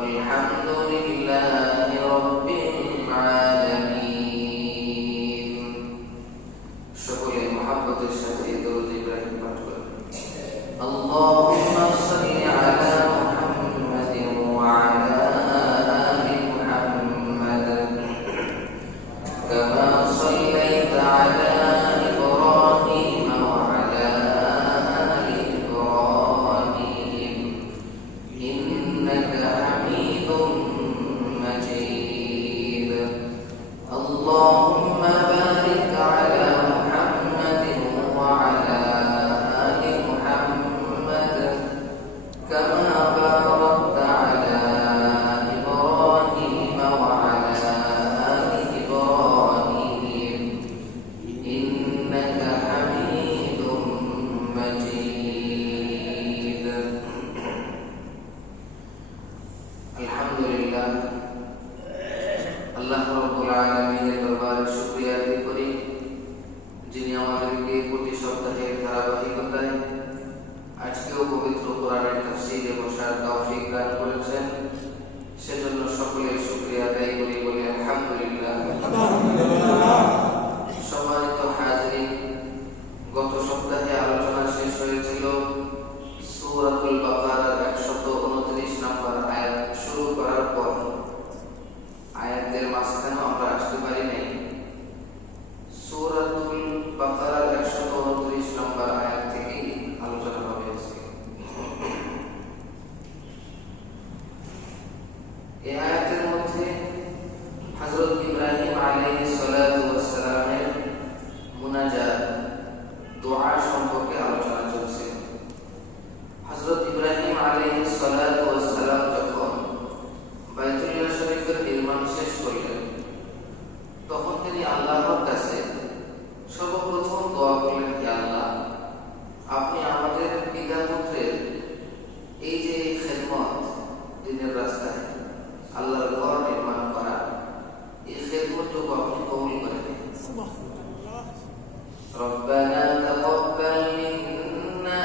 والحمد لله رب العالمين সকলে মহব্বতের সাথে দরুদ ইব্রাহিম পাঠ করুন আল্লাহুম্মা সাল্লি আলা মুহাম্মাদিন ওয়া আলা আলি মুহাম্মাদ কামা সাল্লাইতা আলা ইব্রাহিম ওয়া আলা আলি ইব্রাহিম ইন্নাকা হামিদুম মাজিদ اللهم بارك على محمد وعلى آل محمد كما باركت على إبراهيم وعلى آل إبراهيم إنك حميد مجيد الحمد لله আল্লাহ রাব্বুল আলামিনের দরবারে শুকরিয়া আদায় করি যিনি আমাদেরকে প্রতি সপ্তাহে ধারাবাহিকতায় আজকেও পবিত্র কোরআনের তাফসীরে বসার তৌফিক দান করেছেন সেজন্য সকলের শুকরিয়া আদায় করি বলে আলহামদুলিল্লাহ। সম্মানিত হাজিরিন, গত সপ্তাহে আলোচনা শেষ হয়েছিল সূরাতুল বাকারার 129 নম্বর আয়াত শুরু করার পর আয়াতের মাঝখানে আমরা আসতে পারি নাই। সূরাতুল বাকারার 129 নম্বর আয়াত থেকে আলোচনা হবে আজকে। এই আয়াতের মধ্যে হযরত ইব্রাহিম আলাইহিস সালাতু ওয়াস সালামের মুনাজাত দোয়া সম্পর্কে আলোচনা চলছে। হযরত ইব্রাহিম আলাইহিস সালাতু ওয়াস সালাম যখন বাইতুল্লাহ শরীফের নির্মাণ শেষ করলেন তখন তিনি আল্লাহর কাছে সর্বপ্রথম দোয়া করলেন, হে আল্লাহ, আপনি আমাদের পিতা পুত্রের এই যে খেদমত দিনের রাস্তায় আল্লাহর ঘর নির্মাণ করা, এই খেদমতটুকু আপনি কবুল করে নিন। রব্বানা তাকাব্বাল মিন্না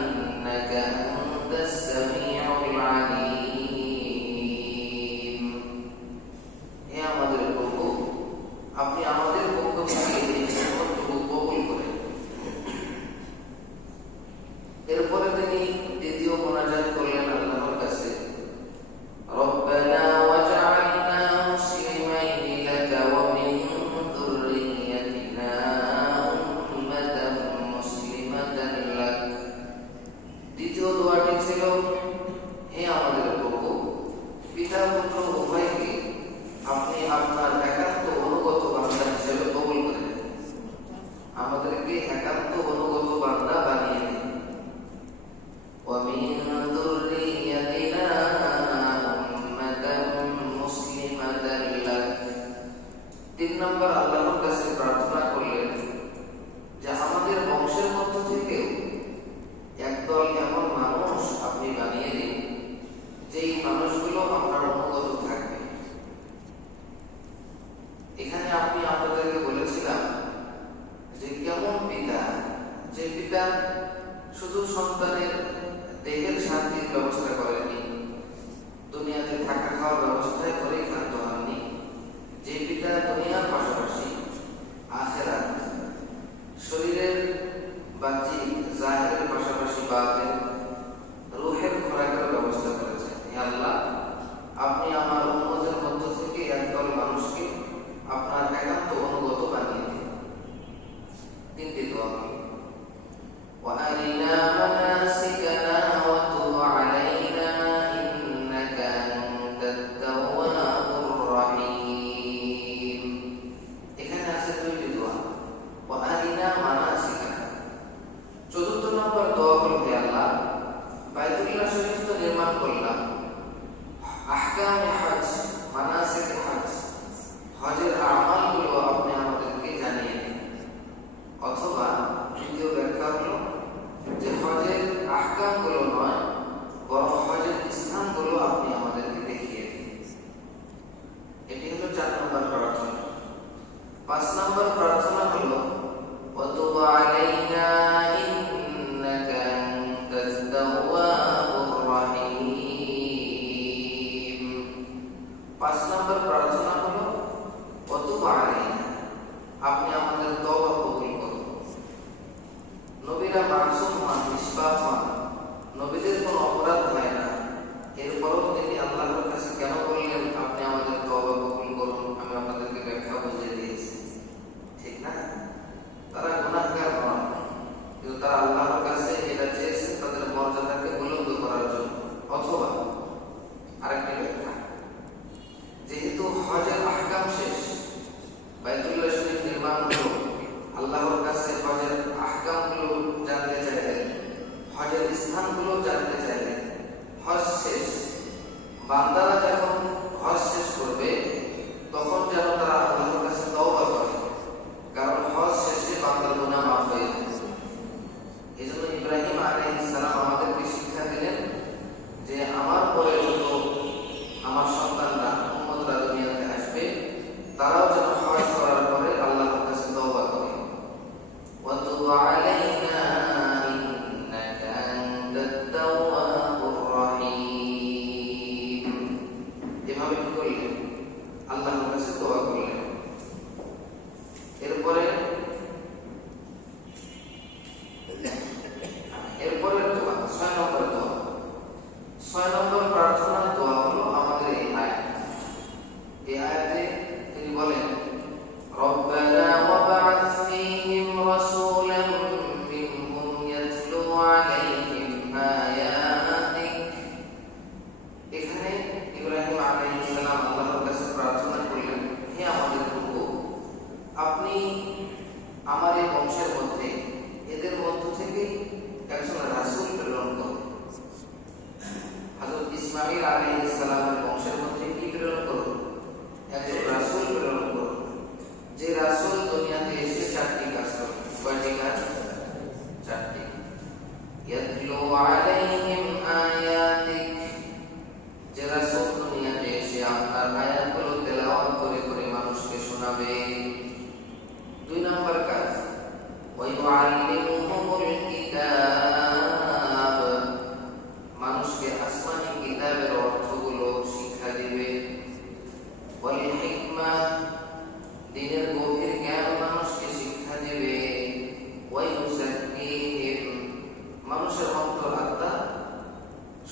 ইন্নাকা আনতাস সামিউল আলিম। হে আমাদের প্রভু, আপনি আমাদের পক্ষ থেকে এই খেদমতটুকু কবুল করেন। এরপরে তিনি দ্বিতীয় মুনাজাত করলেন আল্লাহর কাছে, রব্বানা ওয়াজআলনা মুসলিমাইনি লাকা ওয়া মিন যুররিয়্যাতিনা উম্মাতান মুসলিমাতান লাক। দ্বিতীয় দোয়াটি ছিল, হে আমাদের প্রভু, পিতা পুত্র উভয়কে আপনি আপনার একান্ত অনুগত বান্দা হিসেবে কবুল করেন, আমাদেরকে একান্ত অনুগত বান্দা বানিয়ে দিন। ওয়া মিন যুররিয়্যাতিনা উম্মাতান মুসলিমাতান লাক। 3 নম্বর আল্লাহর কাছে প্রার্থনা করলেন যে আমাদের বংশের মধ্য থেকে একদল এমন মানুষ আপনি বানিয়ে দিন যেই মানুষগুলো আপনার অনুগত থাকবে। এখানে আপনি আপনাদেরকে বলেছিলাম যে কেমন পিতা, যে পিতা শুধু সন্তানের দেহের শান্তির ব্যবস্থা করেননি, দুনিয়াতে থাকা খাওয়ার ব্যবস্থায় করেই ক্ষান্ত হননি, যে পিতা দুনিয়ার পাশাপাশি আখিরাত, শরীরের বাহ্যিক জাহিরের পাশাপাশি বাতিন রূহের খোরাকের ব্যবস্থা করেছেন। হে আল্লাহ, আপনি আমার উম্মতের মধ্য থেকে একদল মানুষকে আপনার একান্ত অনুগত বানিয়ে দিন। 3টি দোয়া, ওয়া আরিনা মানাসিকানা ওয়া তুব আলাইনা ইন্নাকা আনতাত তাওয়াবুর রহিম। এখানে আছে 2টি দোয়া, ওয়া আরিনা মানাসিকানা। 4th নম্বর দোয়া হল, হে আল্লাহ, বাইতুল্লাহ শরীফ তো নির্মাণ করলাম, আহকামে হজ, মানাসিকে হজ, হজের আমালগুলো আপনি আমাদেরকে জানিয়ে দিন। অথবা দ্বিতীয় ব্যাখ্যা হলো যে হজের আহকামগুলো নয়, বরং হজের স্থানগুলো আপনি আমাদেরকে দেখিয়ে দিন। এটি হলো 4 নম্বর প্রার্থনা। 5 নম্বর প্রার্থনা হলো, ওয়া তুব আলাইনা ইন্নাকা আনতাত তাওয়াবুর রহিম। 5 নম্বর প্রার্থনা হলো ওয়াতুব আলাইনা, আপনি আমাদের তওবা কবুল করুন। নবীরা মাসুম হন, নিষ্পাপ হন, নবীদের কোনো অপরাধ হয় না, এরপরও তিনি আল্লাহর কাছে কেন বললেন আপনি আমাদের তওবা কবুল করুন? আমি আপনাদেরকে ব্যাখ্যা বুঝিয়ে দিয়েছি, ঠিক না? তারা গুনাহগার নন, কিন্তু তারা আল্লাহর কাছে এটা চেয়েছেন তাদের মর্যাদাকে বুলন্দ করার জন্য। অথবা আরেকটি ব্যাখ্যা, যেহেতু হজের আহকাম শেষ, বাইতুল্লাহ শরীফ নির্মাণ হলো, আল্লাহর কাছে হজের আহকামগুলো জানতে চাইলেন, হজের স্থানগুলো জানতে চাইলেন। হজ শেষ, বান্দারা যখন হজ শেষ করবে তখন যেন তারা আল্লাহর কাছে তওবা করে, কারণ হজ শেষে বান্দার গুনাহ মাফ হয়ে যায়। এই জন্য ইব্রাহিম আলাইহিস সালাম আমাদেরকে শিক্ষা দিলেন যে আমার পরে যত আমার সন্তানরা উম্মতরা দুনিয়াতে আসবে, তারাও যেন হজ করার পরে আল্লাহর কাছে তওবা করে। ওয়াতুব আলাইনা ইন্নাকা আনতাত তাওয়াবুর রহিম, এভাবে কি করলেন? আল্লাহর কাছে তওবা করলেন। এরপরে দোয়া 6 নম্বর দোয়া। 6 নম্বর প্রার্থনার দোয়া হলো আমাদের এই আয়াত। এই আয়াতে তিনি বলেন রব্বানা ওয়াবআথ ফীহিম রাসূলান মিনহুম ইয়াতলু আলাইহিম আয়াতিক। এখানে ইব্রাহিম আলাইহিস সালাম আল্লাহর কাছে প্রার্থনা করলেন, হে আমাদের প্রভু, আপনি আমার এই বংশের মধ্যে এদের মধ্য থেকে একজন রাসূল প্রেরণ করুন। হযরত ইসমাঈল আলাইহিস সালামের বংশের মধ্যে কি প্রেরণ করুন? একজন রাসূল প্রেরণ করুন, যে রাসূল দুনিয়াতে এসে 4টি কাজ করবে। কয়টি কাজ? 4টি। ইয়াতলু আলাইহিম আয়াতিক, যে রাসূল দুনিয়াতে এসে আপনার আয়াতগুলো তেলাওয়াত করে করে মানুষকে শোনাবে। 2 নম্বর কাজ ওয়ায়ুআল্লিমুহুমুল কিতাব, মানুষকে আসমানি কিতাবের অর্থগুলো শিক্ষা দিবে। ওয়াল হিকমা, দ্বীনের গভীর জ্ঞান মানুষকে শিক্ষা দিবে। ওয়ায়ুযাক্কিহিম, মানুষের অন্তর আত্মা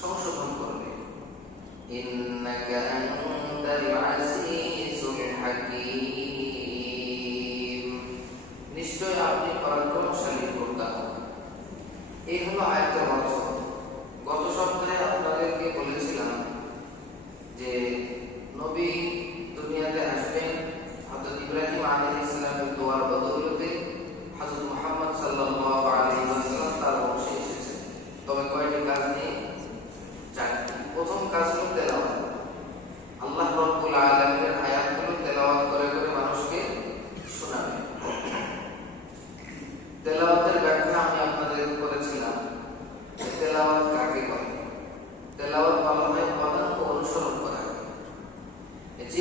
সংশোধন করবে। ইন্নাকা আনতাল আজিজুল হাকীম, নিশ্চয় আপনি পরাক্রমশালী প্রজ্ঞা। এই হলো আয়াতের অর্থ। গত সপ্তাহে আপনাদেরকে বলেছিলাম যে নবী দুনিয়াতে আসবেন হযরত ইব্রাহিম আলাইহিস সালামের দোয়ার বদৌলতে হযরত মুহাম্মদ সাল্লাল্লাহু আলাইহি ওয়াসাল্লাম তার বংশে এসেছেন। তবে কয়টি কাজ নিয়ে? 4টি। প্রথম কাজ হলো তেলাওয়াত। আল্লাহ রাব্বুল আলামিনের আয়াতগুলো তেলাওয়াত করে করে মানুষকে শোনাবে। তেলাওয়াতের ব্যাখ্যা আমি আপনাদের করেছিলাম। তেলাওয়াত কাকে বলে? তেলাওয়াত বলা হয় পদাঙ্ক অনুসরণ করা। যে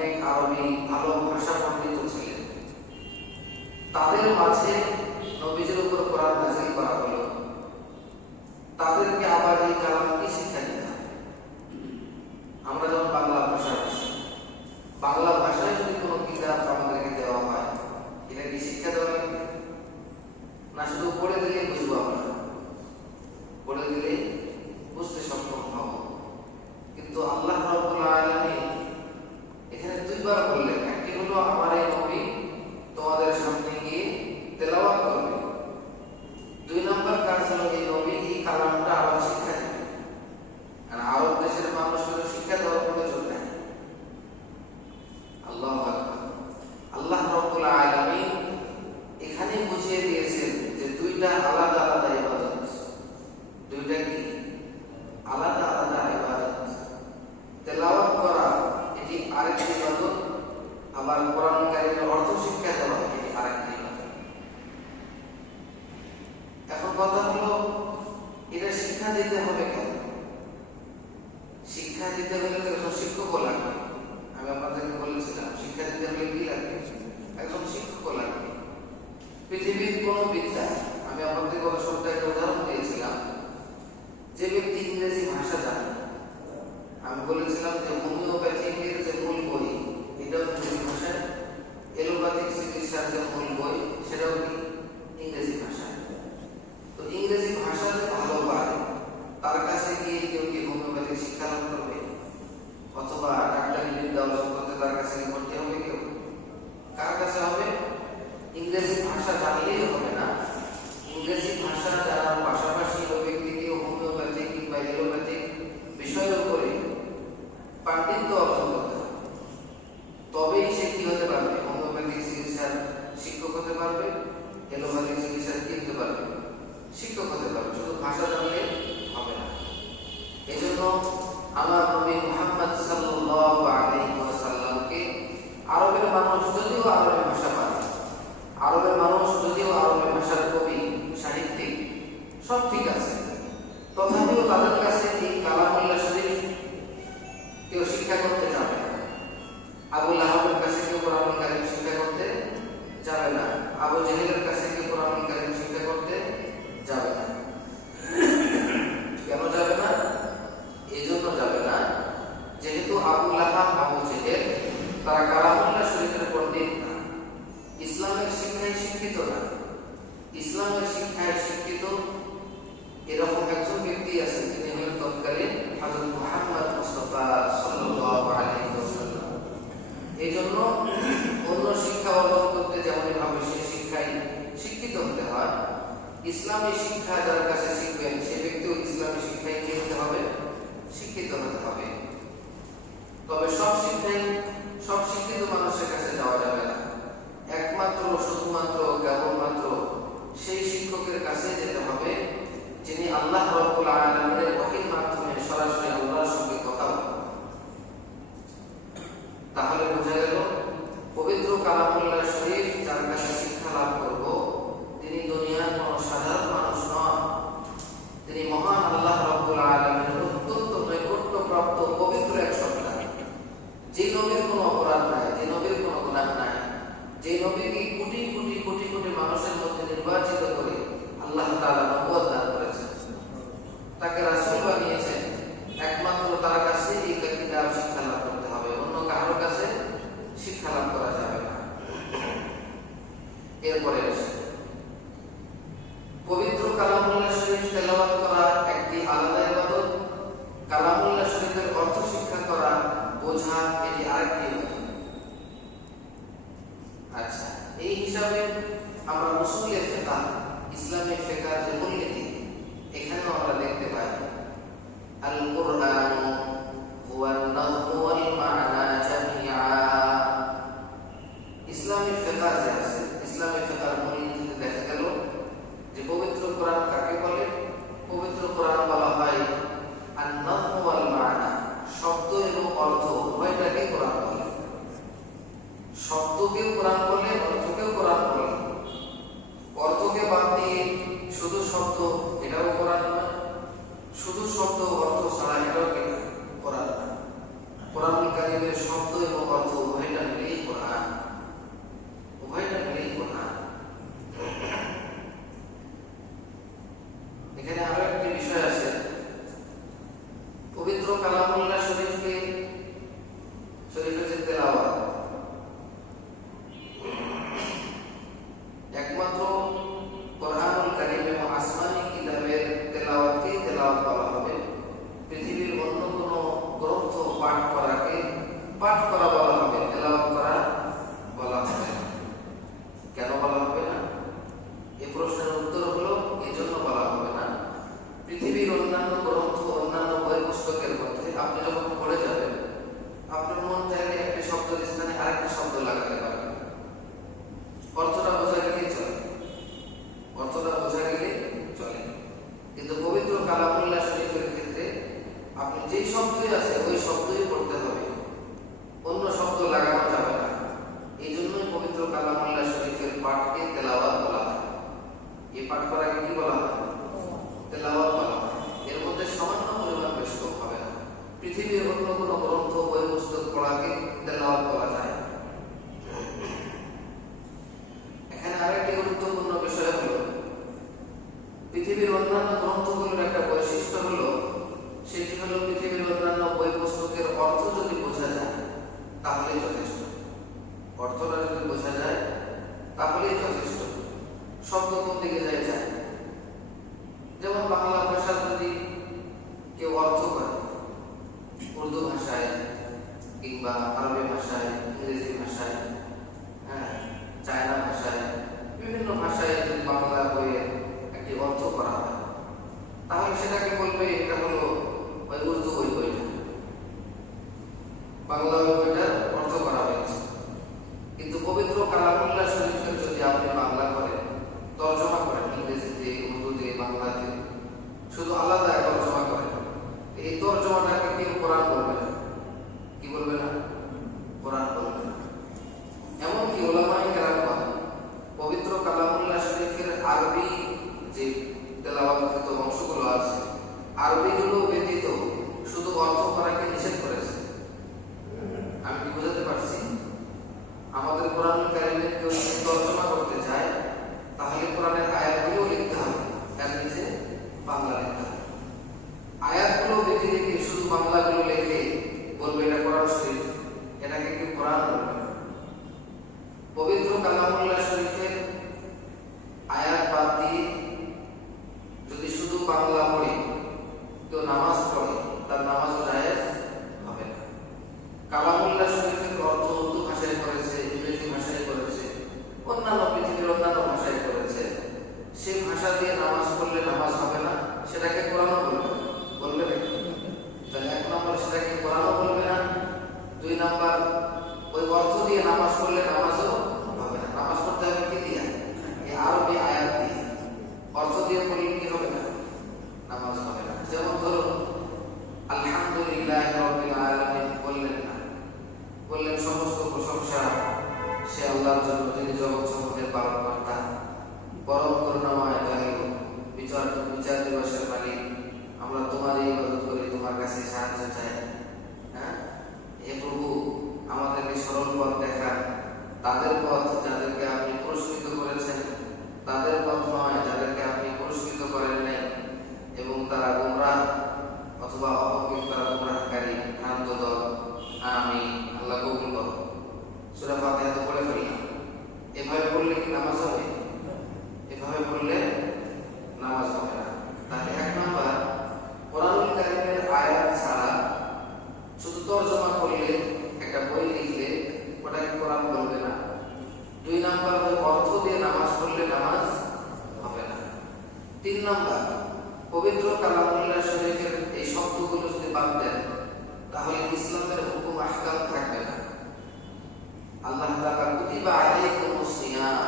অনেক আরবি ভালো ভাষা পণ্ডিত ছিলেন। তাদের মাঝে নবীজির উপর কোরআন নাযিল করা হলো। তাদেরকে আবার এই কালামটি শিক্ষা দিতে হবে। আমরা যখন বাংলা ভাষা বাংলা ভাষায় যদি কোনো কিতাব আমাদেরকে দেওয়া হয়, এটা কি শিক্ষা দেওয়া লাগবে? না শুধু পড়ে দিলে বুঝবো? আমরা পড়ে দিলে বুঝতে সক্ষম হব। কিন্তু আল্লাহ রাব্বুল আলামিন এখানে দুইবার বললেন, একটি হলো আমার এই নবী তোমাদের সামনে গিয়ে তেলাওয়াত করবে, দুই নম্বর কাজ হলো এই নবী এই কালামটা আবার শিক্ষা দেবে। আর আরব দেশের মানুষের শিক্ষা দেওয়ার প্রয়োজন নাই। আল্লাহু আকবার। আল্লাহ রাব্বুল আলামিন এখানে বুঝিয়ে দিয়েছেন যে দুইটা আলাদা আলাদা ইবাদত। দুইটা কি আলাদা আলাদা ইবাদত। তেলাওয়াত করা এটি আরেকটি ইবাদত, আবার কোরআন কারীমের অর্থ শিক্ষা দেওয়া এটি আরেকটি ইবাদত। এখন কথা হলো, এটা শিক্ষা দিতে হবে কেন? শিক্ষা দিতে হলে তো একজন শিক্ষকও লাগবে। আমি আপনাদেরকে বলেছিলাম শিক্ষা দিতে হলে কি লাগবে? একজন শিক্ষকও লাগবে। পৃথিবীর কোন বিদ্যা, আমি আপনাদের গত সপ্তাহে একটা উদাহরণ দিয়েছিলাম, যে ব্যক্তি ইংরেজি ভাষা জানে, আমি বলেছিলাম যে হোমিওপ্যাথিকের যে মূল বই এটাও ইংরেজি ভাষায়, এলোপ্যাথিক চিকিৎসার যে মূল বই সেটাও কি ইংরেজি ভাষায়। তো ইংরেজি ভাষা যে ভালো পারে তার কাছে গিয়ে কেউ কি হোমিওপ্যাথিক শিক্ষা লাভ করবে? অথবা ডাক্তারি বিদ্যা অর্জন করতে তার কাছে ভর্তি হবে কেউ? কার কাছে হবে? ইংরেজি ভাষা জানলেই হবে না, ইংরেজি ভাষা জানার পাশাপাশি ওই ব্যক্তিকে হোমিওপ্যাথিক কিংবা এলোপ্যাথিক বিষয়ের উপরে পাণ্ডিত্য অর্জন করতে হবে। তবেই সে কি হতে পারবে? হোমিওপ্যাথিক চিকিৎসার শিক্ষক হতে পারবে, এলোপ্যাথিক চিকিৎসার কি হতে পারবে? শিক্ষক হতে পারবে। শুধু ভাষা জানলে হবে না। এজন্য আমার নবী মুহাম্মদ সাল্লাল্লাহু আলাইহি ওয়াসাল্লামকে আরবের মানুষ যদিও আরবি ভাষা পারে, আরবের মানুষ যদিও আরবি ভাষার কবি সাহিত্যিক সব ঠিক আছে, তথাপিও তাদের কাছে এই কালামুল্লাহ শরীফ কেউ শিক্ষা করতে যাবে না। আবু লাহাবের কাছে কেউ কোরআনুল কারীম শিক্ষা করতে যাবে না, আবু জেহেলের কাছে কেউ কোরআনুল কারীম শিক্ষা করতে যাবে না। কেন যাবে না? এই জন্য যাবে না যেহেতু আবু লাহাব, আবু জেহেল তারা কালামুল্লাহ শরীফের পণ্ডিত না, ইসলামের শিক্ষায় শিক্ষিত না। ইসলামের শিক্ষায় শিক্ষিত এরকম একজন ব্যক্তি আছেন, তিনি হলেন তৎকালীন হযরত মুহাম্মদ মুস্তাফা সাল্লাল্লাহু আলাইহি ওয়াসাল্লাম। এই জন্য অন্য শিক্ষা অর্জন করতে যেমন ভাবে সে শিক্ষায় শিক্ষিত হতে হয়, ইসলামী শিক্ষা যার কাছে শিখবেন সে ব্যক্তিও ইসলামী শিক্ষায় কি হতে হবে? শিক্ষিত হতে হবে। তবে সব শিক্ষাই সব শিক্ষিত মানুষের কাছে যাওয়া যাবে না। একমাত্র শুধুমাত্র কেবলমাত্র সেই শিক্ষকের কাছে যেতে হবে যিনি আল্লাহ রাব্বুল আলামিনের ওহীর মাধ্যমে সরাসরি আল্লাহর সঙ্গে কথা বলেন। তাহলে বোঝা গেল পবিত্র কালামুল্লাহ শরীফ যার কাছে শিক্ষা লাভ করব তিনি দুনিয়ার কোনো সাধারণ মানুষ নন, তিনি মহান আল্লাহ রাব্বুল আলামিনের অত্যন্ত নৈকট্যপ্রাপ্ত পবিত্র এক সন্তান, যে নবীর কোনো অপরাধ নাই, যে নবীর কোনো গুনাহ নাই, যে নবীকে কোটি কোটি কোটি কোটি মানুষের মধ্যে নির্বাচিত করে আল্লাহ তাআলা নবুয়ত দান করেছেন, তাকে রাসূল বানিয়েছেন। একমাত্র তার কাছে এই কিতাব শিক্ষা লাভ করতে হবে, অন্য কারোর কাছে শিক্ষা লাভ করা যাবে না। এরপরে পবিত্র কালামুল্লাহ শরীফ তেলাওয়াত করা একটি আলাদা ইবাদত, কালামুল্লাহ শরীফের অর্থ শিক্ষা করা, বোঝা এটি আরেকটি ইবাদত। আচ্ছা, এই হিসাবে আমরা উসুলে ফিকহ, ইসলামিক ফিকহের যে মূলনীতি এখানেও আমরা দেখতে পাই আল কুরআন হুয়া আন-নাযম ওয়াল মা'না জামিআ। ইসলামিক ফিকহ যে আছে, ইসলামিক ফিকহের মূলনীতিতে দেখা গেল যে পবিত্র কোরআন কাকে বলে? পবিত্র কোরআন বলা হয় আন-নাযম ওয়াল মা'না, শব্দ এবং অর্থ উভয়টাকে কোরআন বলে। শব্দকে কোরআন বলে, অর্থকেও কোরআন বলে। অর্থকে বাদ দিয়ে শুধু শব্দ এটাও কোরআন নয়, শুধু শব্দ অর্থ ছাড়া এটাও কোরআন নয়। কোরআনুল কারীমের শব্দ এবং অর্থ অর্থটা যদি বোঝা যায় তাহলেই যথেষ্ট। শব্দ কোন দিকে যায় যায়। যেমন বাংলা ভাষা যদি কেউ অর্থ করে উর্দু ভাষায় কিংবা আরবি ভাষায়, ইংরেজি ভাষায়, চায়না ভাষায়, বিভিন্ন ভাষায় যদি বাংলা বইয়ের একটি অর্থ করা হয়, তাহলে সেটাকে বলবে এটা হলো ওই উর্দু ওই বইটা, বাংলা ওই বইটার অর্থ করা হয়েছে। কিন্তু পবিত্র কালামুল্লাহ শরীফের যদি আপনি বাংলা করেন, তর্জমা করেন, ইংরেজিতে, উর্দুতে, বাংলাতে, শুধু আলাদা তর্জমা করেন, এই তর্জমাটাকে কেউ কোরআন বলবে না। কি বলবে না? কোরআন বলবে না। এমনকি ওলামায়ে কেরাম পবিত্র কালামুল্লাহ শরীফের আরবি যে তেলাওয়াতকৃত অংশগুলো আছে, আরবিগুলো ব্যতীত শুধু অর্থ করাকে নিষেধ করেছে। আমি কি বোঝাতে পারছি? আমাদের কোরআন কারিমে কেউ যদি তর্জমা করতে চায়, তাহলে কোরআনের আয়াতগুলো লিখতে হবে, তার নিচে বাংলা লিখতে হবে। আয়াতগুলো বেঁধে রেখে শুধু বাংলাগুলো লিখে বলবে এটা কোরআন শরীফ, এটাকে কেউ কোরআন বলবে না। পবিত্র কালামুল্লাহ শরীফের আয়াত বাদ দিয়ে যদি শুধু বাংলা পড়ে কেউ নামাজ পড়ে, তার নামাজ জায়েজ হবে না। কালামুল্লাহ শরীফের অর্থ উর্দু ভাষায় করেছে, ইংরেজি ভাষায় করেছে, অন্যান্য পৃথিবীর অন্যান্য ভাষায় করেছে, সেই ভাষা দিয়ে নামাজ পড়লে নামাজ হবে না, সেটাকে কোরআনও বলবে বলবে না। তাহলে এক নম্বর সেটাকে কোরআনও বলবে না, দুই নম্বর ওই অর্থ দিয়ে নামাজ পড়লে নামাজও হবে না। নামাজ পড়তে হবে কি দিয়ে? এই আরবি আয়াত দিয়ে। অর্থ দিয়ে পড়লে কি হবে না? নামাজ হবে না। যেমন ধরুন আলহামদুলিল্লাহ রাব্বিল আলামিন বললেন না, বললেন সমস্ত প্রশংসা সে আল্লাহর জন্য, যিনি জগৎ সমূহের পালনকর্তা, পরম করুণাময় দয়ালু, বিচার দিবসের মালিক। আমরা তোমারই ইবাদত করি, তোমার কাছে সাহায্য চাই। হে প্রভু, আমাদেরকে সরল পথ দেখান, তাদের পথ যাদেরকে আপনি পুরস্কৃত করেছেন, তাদের পথ নয় যাদেরকে আপনি পুরস্কৃত করেন নাই, এবং তারা গোমরাহ অথবা অপকৃত, তারা গোমরাহকারী ভ্রান্ত দল। আমি আল্লাহ কবুল করো। সূরা ফাতিহা তো পড়ে ফেললাম। এভাবে পড়লে কি নামাজ হবে? এভাবে পড়লে নামাজ হবে না। তাহলে এক নম্বর, কোরআনুল কারীমের আয়াত ছাড়া শুধু তর্জমা করলে, একটা বই লিখলে ওটাকে কোরআন বলবে না। দুই নম্বর, অর্থ দিয়ে নামাজ পড়লে নামাজ হবে না। তিন নম্বর, পবিত্র কালামুল্লাহ শরীফের এই শব্দগুলো যদি বাদ দেন, তাহলে ইসলামের হুকুম আহকাম থাকবে না। আল্লাহ তাআলা কুতিবা আলাইকুমুস সিয়াম,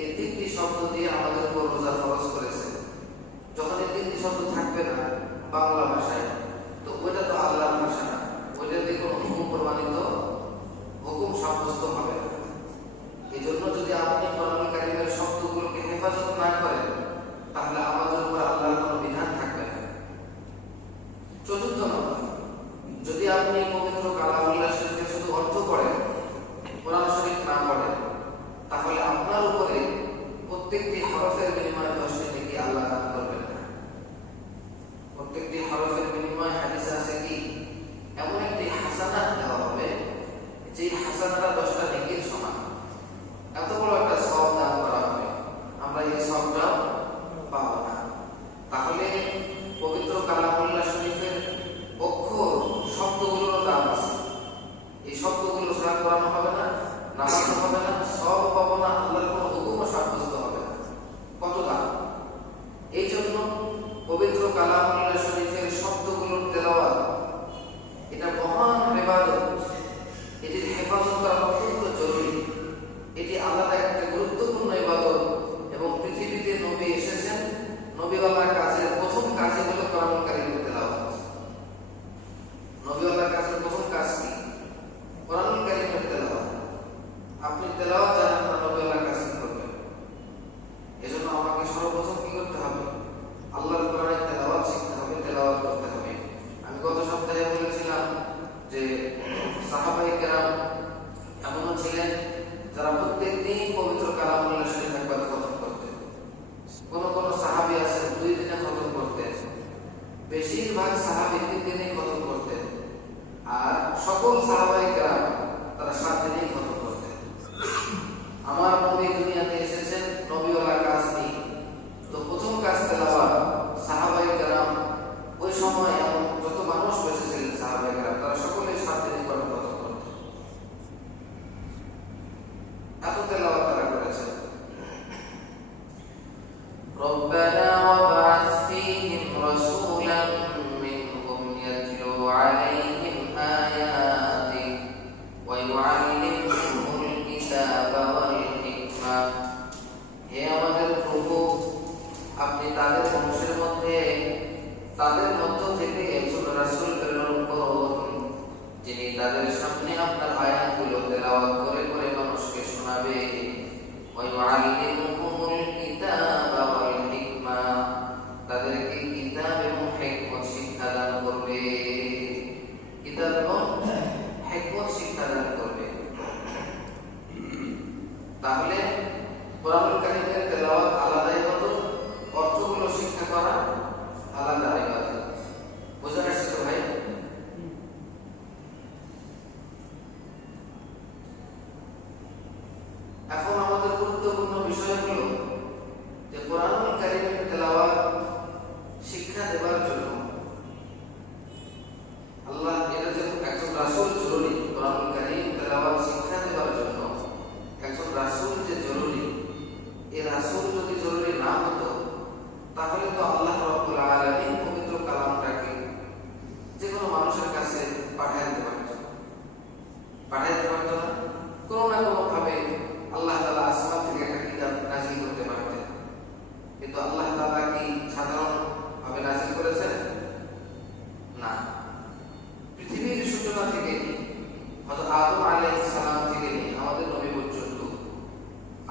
এই তিনটি শব্দ দিয়ে আমাদের উপর রোজা ফরজ করেছে। যখন এই তিনটি শব্দ থাকবে না বাংলা ভাষায়, তো ওইটা তো আল্লাহর ভাষা না, ওইটা দিয়ে কোনো হুকুম প্রমাণিত, হুকুম সাব্যস্ত হবে না। এই জন্য যদি আপনি কোরআনুল কারীমের শব্দগুলোকে হেফাজত না করেন, তাহলে আমাদের উপর আল্লাহর কোনো বিধান থাকবে না। চতুর্থ নম্বর, যদি আপনি পবিত্র কালামুল্লাহ শরীফের শুধু অর্থ পড়েন, কোরআন শরীফ না পড়েন, তাহলে আপনার উপরে প্রত্যেকটি হরফের বিনিময়ে 10টি নেকি আল্লাহ দান করবেন না। প্রত্যেকটি হরফের বিনিময়ে হাদিসে আছে কি, এমন একটি হাসানাত দেওয়া হবে, যে হাসানাটা 10টা নেকির সমান। এত বড় একটা সওয়াব দান করা হবে, আমরা এই সওয়াবটা পাবো না। তাহলে পবিত্র কালামুল্লাহ শরীফের অক্ষর শব্দগুলোর দাম আছে। এই শব্দগুলো ছাড়া কোরআন হবে না, নামাজ হবে না, সব পাবো না, আল্লাহর কোনো হুকুমও সাব্যস্ত হবে না। কত দাম! এই জন্য পবিত্র কালামুল্লাহ শরীফের শব্দগুলোর তেলাওয়াত এটা মহান ইবাদত। এটির হেফাজত করা অত্যন্ত জরুরি। এটি আলাদা একটা গুরুত্বপূর্ণ ইবাদত, এবং পৃথিবীতে নবী এসেছেন, নবীওয়ালার কাজের প্রথম কাজই হলো কোরআনুল কারীমের তেলাওয়াত। নবীওয়ালার কাজের প্রথম কাজ কি? কোরআনুল কারীমের তেলাওয়াত। আপনি তেলাওয়াত ويعلمهم الكتاب والحكمة হে আমাদের প্রভু আপনি তাদের বংশের মধ্যে তাদের মধ্য থেকে একজন রাসূল প্রেরণ করুন যিনি তাদের সামনে আপনার আয়াতগুলো তেলাওয়াত করে করে মানুষকে শোনাবে ওয়ায়ুআল্লিমুহুমুল কিতাবা ওয়াল হিকমা তাদেরকে কিতাব এবং হিকমত শিক্ষা দান করবে কিতাব এবং হিকমত শিক্ষা দান করবে তাহলে কোরআনুল কারীমের তেলাওয়াত আলাদা ইবাদত অর্থগুলো শিক্ষা করা আলাদা ইবাদত বুঝা গেছে তো ভাই এখন আমাদের গুরুত্বপূর্ণ বিষয় হলো যে কোরআনুল কারীমের তেলাওয়াত শিক্ষা দেওয়ার জন্য আল্লাহ এর যে একজন রাসূল জরুরি কোরআনুল কারীম তেলাওয়াত শিক্ষা দেওয়ার জন্য একজন রাসূল যে জরুরি এই রাসূল যদি জরুরি না হতো তাহলে তো আল্লাহ রাব্বুল আলামিন পবিত্র কালামটাকে যে কোনো মানুষের কাছে পাঠিয়ে দিতে পারতেন না কোনো না কোনো ভাবে আল্লাহ তাআলা আসমান থেকে একটা কিতাব নাযিল করতে পারতেন কিন্তু আল্লাহ তাআলা কি সাধারণ ভাবে নাযিল করেছেন না পৃথিবীর সূচনা থেকে হযরত আদম আলাইহিস সালাম থেকে আমাদের নবী পর্যন্ত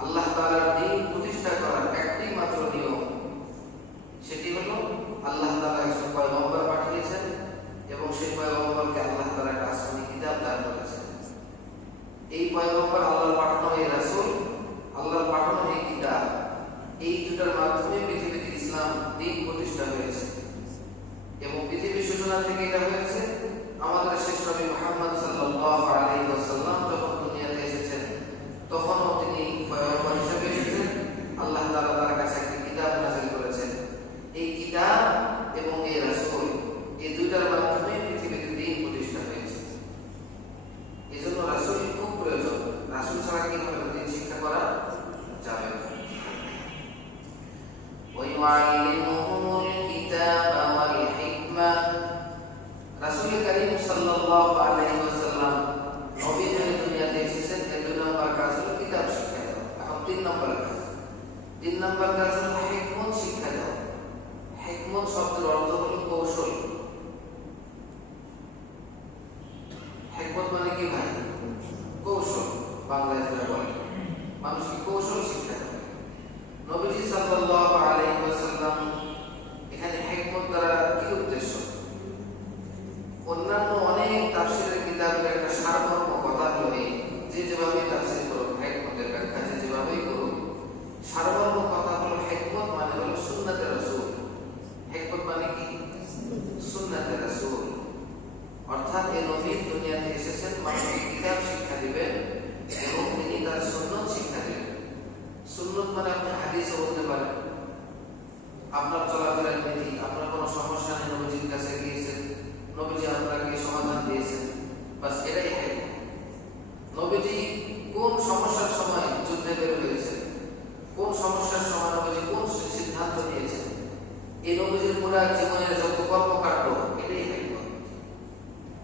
আল্লাহ তাআলার দ্বীন প্রতিষ্ঠা করার একটি মাত্র নিয়ম সেটি হলো আল্লাহ তাআলা একজন পয়গম্বর পাঠিয়েছেন এবং সেই পয়গম্বরকে আল্লাহ তাআলা একটা আসমানী কিতাব দান করেছেন এই পয়গম্বর আল্লাহর পাঠানো এই রাসূল আল্লাহর পাঠানো এই কিতাব এই দুটার মাধ্যমে পৃথিবীতে ইসলাম দ্বীন প্রতিষ্ঠা হয়েছে এবং পৃথিবীর সূচনা থেকে এটা হয়েছে আমাদের শেষ নবী মুহাম্মদ সাল্লাল্লাহু আলাইহি ওয়াসাল্লাম যখন দুনিয়াতে এসেছেন তখনও তিনি পয়গম্বর হিসেবে এসেছেন আল্লাহ তাআলা তার কাছে একটি কিতাব নাযিল করেছেন এই কিতাব এবং এই রাসূল এই দুইটার মাধ্যমে পৃথিবীতে দ্বীন প্রতিষ্ঠা হয়েছে এজন্য রাসূল খুব প্রয়োজন রাসূল ছাড়া কি হবে দ্বীন শিক্ষা করা যাবে না ওয়ায়ুআল্লিমুহুমুল কিতাবা ওয়াল হিকমা রাসূল কারীম সাল্লাল্লাহু আলাইহি ওয়াসাল্লাম নবী হয়ে দুনিয়াতে এসেছেন এর দুই নম্বর কাজ হলো কিতাব শিক্ষা দেওয়া এখন তিন নম্বর কাজ হলো হিকমত শিক্ষা দেওয়া হিকমত শব্দের অর্থ হলো কৌশল হিকমত মানে কি ভাই কৌশল বাংলায় যেটা বলে মানুষকে কৌশল শিক্ষা দেওয়া নবীজি সাল্লাল্লাহু আলাইহি ওয়াসাল্লাম এখানে হিকমত দ্বারা কি উদ্দেশ্য অন্যান্য অনেক তাফসীরের কিতাবের একটা সারমর্ম কথা হলো এই যে যেভাবে তাফসীর করুক হিকমতের ব্যাখ্যা যে যেভাবেই করুক সারমর্ম কথা হলো হিকমত মানে হলো সুন্নাতে রাসূল হিকমত মানে কি সুন্নাতে রাসূল অর্থাৎ এই নবী দুনিয়াতে এসেছেন মানুষকে কিতাব শিক্ষা দিবেন এবং তিনি তার সুন্নাত শিক্ষা দিবেন সুন্নাত মানে আপনি হাদিসও বলতে পারেন আপনার চলাফেরার নীতি আপনার কোনো সমস্যা নেই নবীজির কাছে গিয়েছেন নবীজি আপনাকে সমাধান দিয়েছেন বাস এটাই হিকমত নবীজি কোন সমস্যার সময় যুদ্ধে বের হয়েছেন কোন সমস্যার সময় নবীজি কোন সিদ্ধান্ত নিয়েছেন এই নবীজির পুরো জীবনের যত কর্মকাণ্ড এটাই হিকমত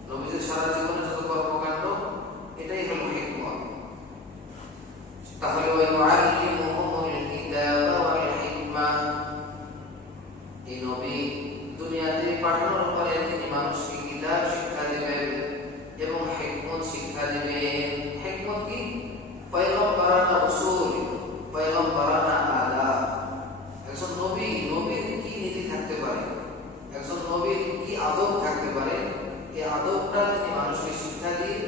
নবীজির সারা জীবনের যত কর্মকাণ্ড এটাই হলো হিকমত তাহলে ওয়ায়ুআল্লিমুহুমুল কিতাবা ওয়াল হিকমা এই নবী দুনিয়াতে পাঠানোর পরে তিনি মানুষকে কিতাব শিক্ষা দিবেন এবং হিকমত শিক্ষা দিবেন হিকমত কি পয়গম্বরানা উসুল পয়গম্বরানা আদাব একজন নবীর কি নীতি থাকতে পারে একজন নবীর কি আদব থাকতে পারে এই আদবটা তিনি মানুষকে শিক্ষা দিয়ে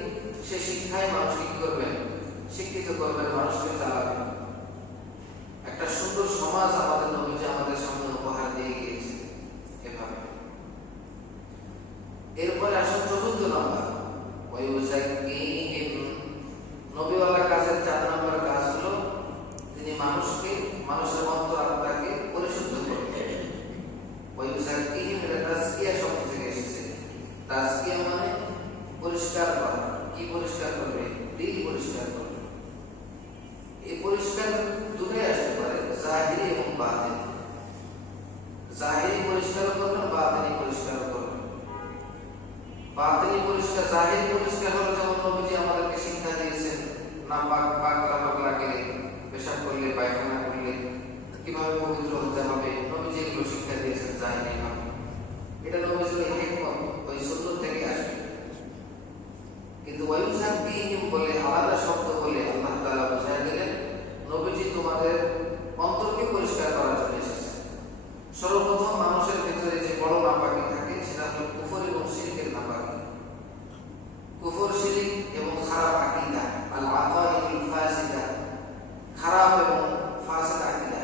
সে শিক্ষায় মানুষকে কি করবেন শিক্ষিত করবেন মানুষকে চালাবেন একটা সুন্দর সমাজ আমাদের নবীজি আমাদের সামনে উপহার দিয়ে গিয়েছে এভাবে এরপরে আসুন চতুর্থ নম্বর ওয়ায়ুযাক্কিহিম নবীওয়ালা কাজের 4 নম্বর কাজ হলো তিনি মানুষের অন্তরাত্মাকে পরিশুদ্ধ করবেন ওয়ায়ুযাক্কিহিম এর তাজকিয়া শব্দ থেকে এসেছে তাজকিয়া মানে পরিষ্কার করা কি পরিষ্কার করবে দিল পরিষ্কার করবে নাপাক পাগলা পাগলা গেলে, পেশাব করলে, পায়খানা করলে কিভাবে পবিত্র হতে হবে, নবীজি এগুলো শিক্ষা দিয়েছেন জাহেরি ভাবে। এটা নবীজির হিকমত, ওই সুন্নাত থেকে আসে। কিন্তু ওয়ায়ুসাক্কিহিম বলে আলাদা শব্দ বলে আল্লাহ তাআলা বুঝায় দিলেন, নবীজি তোমাদের অন্তরকে পরিষ্কার করার জন্য এসেছেন। সর্বপ্রথম মানুষের ভিতরে যে বড় নাপাকি থাকে সেটা হলো কুফর এবং শিরকের নাপাকি। কুফর, শিরক এবং খারাপ আকীদা, আল আকাইদুল ফাসিদা, খারাপ এবং ফাসিদ আকীদা,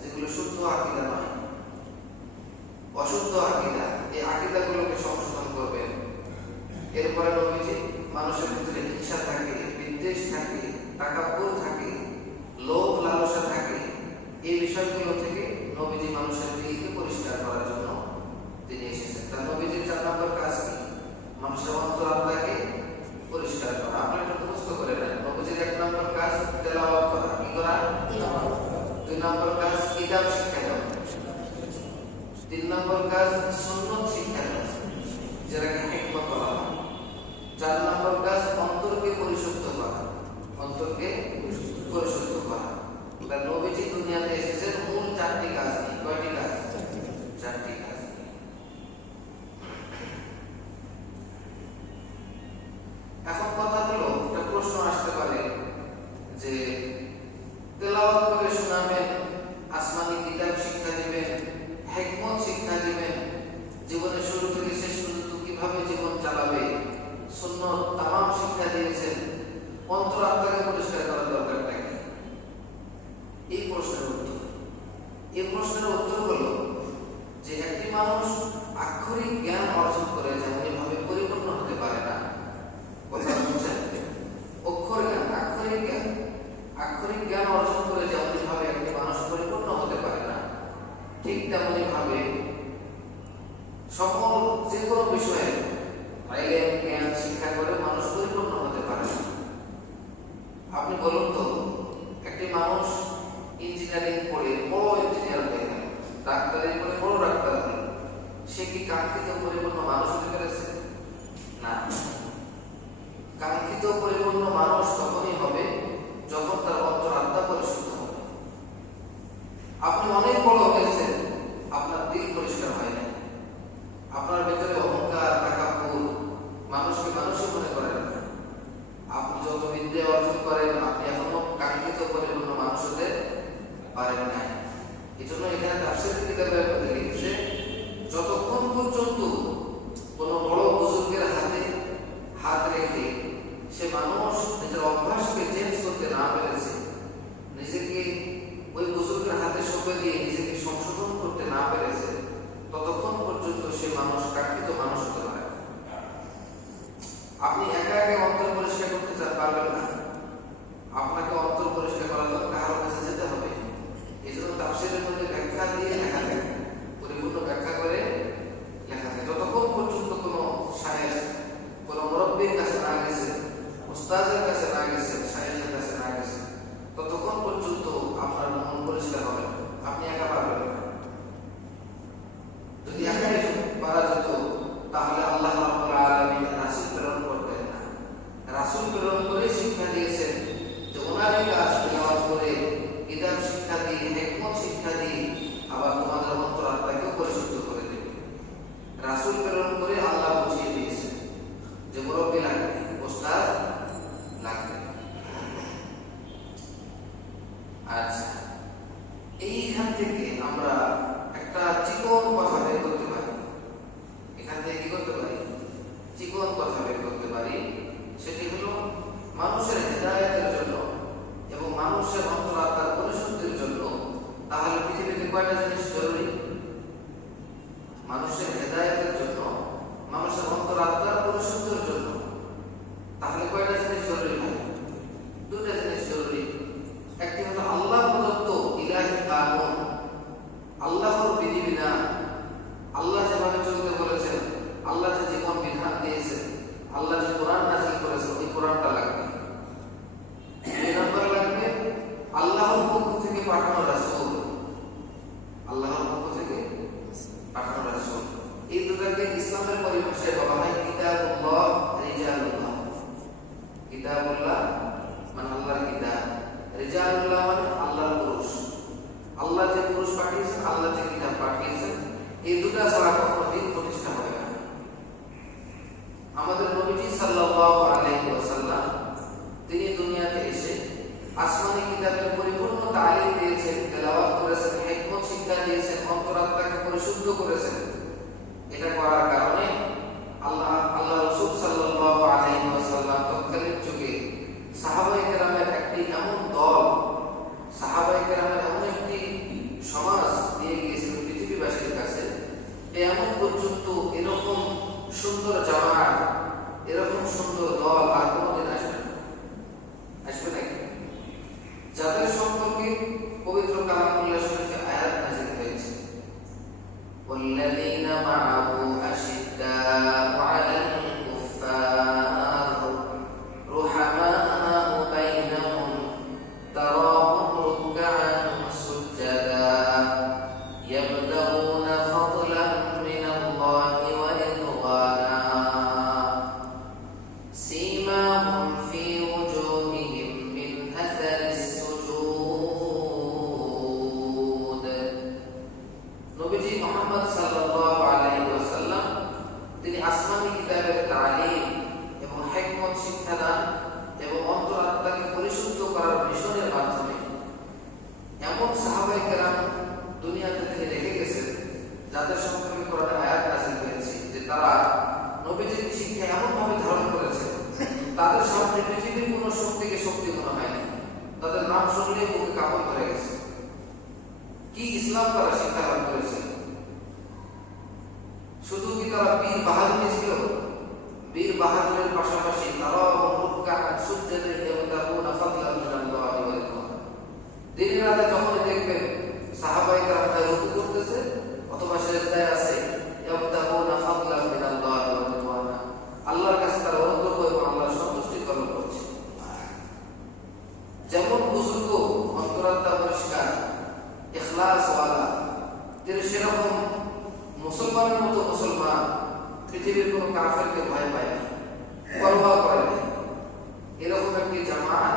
যেগুলো শুদ্ধ আকীদা নয়, অশুদ্ধ আকীদা, এই আকীদাগুলোকে সংশোধন করবেন। এরপরে নবীজি মানুষের ভিতরে হিংসা থাকে, বিদ্বেষ থাকে, তাকাব্বুর থাকে, লোভ লালসা থাকে, এই বিষয়গুলো থেকে নবীজি মানুষের দিলকে পরিষ্কার করার জন্য তিনি এসেছেন। তার নবীজির 4 নম্বর কাজ কি? মানুষের অন্তরাত্মাকে পরিষ্কার করা। আপনারা একটু মুখস্থ করে নেন। নবীজির 1 নম্বর কাজ তেলাওয়াত করা। কি করা? 2 নম্বর কাজ কিতাব শিক্ষা দেওয়া। 3 নম্বর কাজ সুন্নাত শিক্ষা দেওয়া, যেটাকে হিকমত বলা হয়। 4 নম্বর কাজ অন্তরকে পরিশুদ্ধ করা, অন্তরকে পরিশুদ্ধ করা। তার নবীজি দুনিয়াতে এসেছেন মূল 4টি কাজ নিয়ে। কয়টি কাজ? 4টি কাজ। এখন কথা হলো, একটা প্রশ্ন আসতে পারে যে তেলাওয়াত করে শোনাবেন, আসমানি কিতাব শিক্ষা দিবেন, হিকমত শিক্ষা দিবেন, জীবনের শুরু থেকে শেষ পর্যন্ত কিভাবে জীবন চালাবে, সুন্নাত তামাম শিক্ষা দিয়েছেন, অন্তরাত্মাকে পরিষ্কার করার দরকারটা কি? এই প্রশ্নের উত্তর হলো যে একটি মানুষ আক্ষরিক জ্ঞান অর্জন করে যেমন এভাবে পরিপূর্ণ হতে পারে না, কথা বুঝছেন? আক্ষরিক জ্ঞান অর্জন করে যেমন এভাবে একটি মানুষ পরিপূর্ণ হতে পারে না, ঠিক তেমনি ভাবে সকল যে কোনো বিষয়ে জ্ঞান শিক্ষা করে মানুষ পরিপূর্ণ হতে পারে না। আপনি বলুন তো, একটি মানুষ ইঞ্জিনিয়ারিং পড়ে বড় ইঞ্জিনিয়ার হয়ে গেল, ডাক্তারি পড়ে বড় ডাক্তার হল, সে কি কাঙ্ক্ষিত পরিপূর্ণ মানুষ হতে পেরেছে? না। কাঙ্ক্ষিত পরিপূর্ণ মানুষ তখনই হবে যখন তার অন্তরাত্মা পরিশুদ্ধ হবে। আপনি অনেক বড় হয়েছেন, আপনার দিল পরিষ্কার হয় না, আপনার ভিতরে অহংকার, তাকাব্বুর, মানুষকে মানুষই মনে করেন না। আপনি যত বিদ্যা অর্জন করেন, আপনি এখনো কাঙ্ক্ষিত পরিপূর্ণ মানুষ হতে পারেন না। এই জন্য এখানে তাফসীরের কিতাবের মধ্যে লিখছে, যতক্ষণ পর্যন্ত কোনো বড় বুজুর্গের হাতে হাত রেখে সে মানুষ নিজের অভ্যাসকে চেঞ্জ করতে না পেরেছে, নিজেকে ওই বুজুর্গের হাতে সঁপে দিয়ে নিজেকে সংশোধন করতে না পেরেছে, ততক্ষণ পর্যন্ত সে মানুষ কাঙ্ক্ষিত মানুষ হতে পারে। আপনি একা অন্তর পরিষ্কার করতে পারবেন না, আপনাকে অন্তর পরিষ্কার করার জন্য কারো কাছে যেতে হবে। এই জন্য তাফসীরের মধ্যে ব্যাখ্যা দিয়ে লেখা থাকে, পরিপূর্ণ ব্যাখ্যা করে লেখা থাকে। যতক্ষণ পর্যন্ত কোনো শায়েখ, কোনো মুরব্বির কাছে না গেছে, উস্তাদের কাছে না গেছে, শায়েখের কাছে না গেছে, ততক্ষণ পর্যন্ত আপনার মন পরিষ্কার হবে না। আপনি একা পারবেন না। যদি একাই পারা যেত তাহলে আল্লাহ রাব্বুল আলামিন রাসূল প্রেরণ করতেন না। রাসূল প্রেরণ করে শিক্ষা দিয়েছেন যে ওনারই কাজ তেলাওয়াত করে, কিতাব শিক্ষা দিয়ে, হিকমত শিক্ষা দিয়ে আবার তোমাদের অন্তরাত্মাকে পরিশুদ্ধ করে দেবে। রাসূল প্রেরণ করে আল্লাহ বুঝিয়ে দিয়েছেন যে মুরব্বি লাগবে, উস্তাদ লাগবে। আচ্ছা, এইখান থেকে আমরা একটা চিকন কথা বের করতে পারি। এখান থেকে কি করতে পারি? চিকন কথা বের করতে পারি। সেটি হলো মানুষের হেদায়েতের জন্য এবং মানুষের অন্তরাত্মার পরিশুদ্ধির জন্য তাহলে পৃথিবীতে কয়টা জিনিস জরুরি? মানুষের হেদায়েতের জন্য, মানুষের অন্তরাত্মার পরিশুদ্ধির জন্য তাহলে কয়টা জিনিস জরুরি হয়? 2টা জিনিস জরুরি। একটি হলো আল্লাহ আসমানি কিতাবের পরিপূর্ণ তালিম দিয়েছেন, তেলাওয়াত করেছেন, হিকমত শিক্ষা দিয়েছেন, অন্তরাত্মাকে পরিশুদ্ধ করেছেন। এটা করার কারণে আল্লাহ রাসূল সাল্লাল্লাহু আলাইহি ওয়াসাল্লাম তৎকালীন যুগে সাহাবায়ে কেরামের একটি এমন দল, সাহাবায়ে কেরামের এমন একটি সমাজ দিয়ে গিয়েছিল পৃথিবীবাসীর কাছে, এমন পর্যন্ত এরকম সুন্দর জামাত, এরকম সুন্দর দল আর কোনোদিন আসবে নাকি? যাদের সম্পর্কে পবিত্র কালামুল্লাহ শরীফে আয়াত নাযিল হয়েছে, ওয়াল্লাযীনা মা'আহু আশিদ্দাউ 'আলাল কুফফার রুহামাউ বাইনাহুম তারাহুম রুক'আন সুজ্জাদা ইয়াবতাগুনা ফাদলান মিনাল্লাহি ওয়া রিদওয়ানা সীমাহুম ফি ওজুহিহিম মিন আথারিস সুজুদ। নবীজি মুহাম্মদ সাল্লাল্লাহু আলাইহি ওয়াসাল্লাম তিনি আসমানি কিতাবের তালিম এবং হিকমত শিক্ষাদান এবং অন্তরাত্মাকে পরিশুদ্ধ করার মিশনের মাধ্যমে এমন সাহাবায়ে কেরাম দুনিয়াতে তিনি রেখে গেছেন, যাদের সম্পর্কে কোরআনে আয়াত নাযিল হয়েছে যে তারা নবীজির শিক্ষা এমন ভাবে ধারণ করেছে, তাদের সামনে পৃথিবীর কোনো শক্তিকে শক্তি মনে হয় না। তাদের নাম শুনলে বুকে কাঁপন ধরে গেছে। কি ইসলাম তারা শিক্ষা লাভ করেছে! শুধু কি তারা বীর বাহাদুর ছিল? বীর বাহাদুরের পাশাপাশি তারাও রুক'আন সুজ্জাদা ইয়াবতাগুনা ফাদলান মিনাল্লাহি ওয়া রিদওয়ানা। দিনের রাতে যখন দেখবেন সাহাবায়ে কেরাম রুকু করতেছে অথবা সিজদায় আছে, ইয়াবতাগুনা ফাদলান মিনাল্লাহি ওয়া রিদওয়ানা, আল্লাহর কাছে তারা অনুগ্রহ এবং আল্লাহর সন্তুষ্টি তলব করছে। যেমন বুজুর্গ, অন্তরাত্মা পরিষ্কার, ইখলাস ওয়ালা, তিনি সেরকম মুসলমানের মতো মুসলমান, পৃথিবীর কোনো কাফেরকে ভয় পায় না, পরোয়া করে না। এরকম একটি জামাত,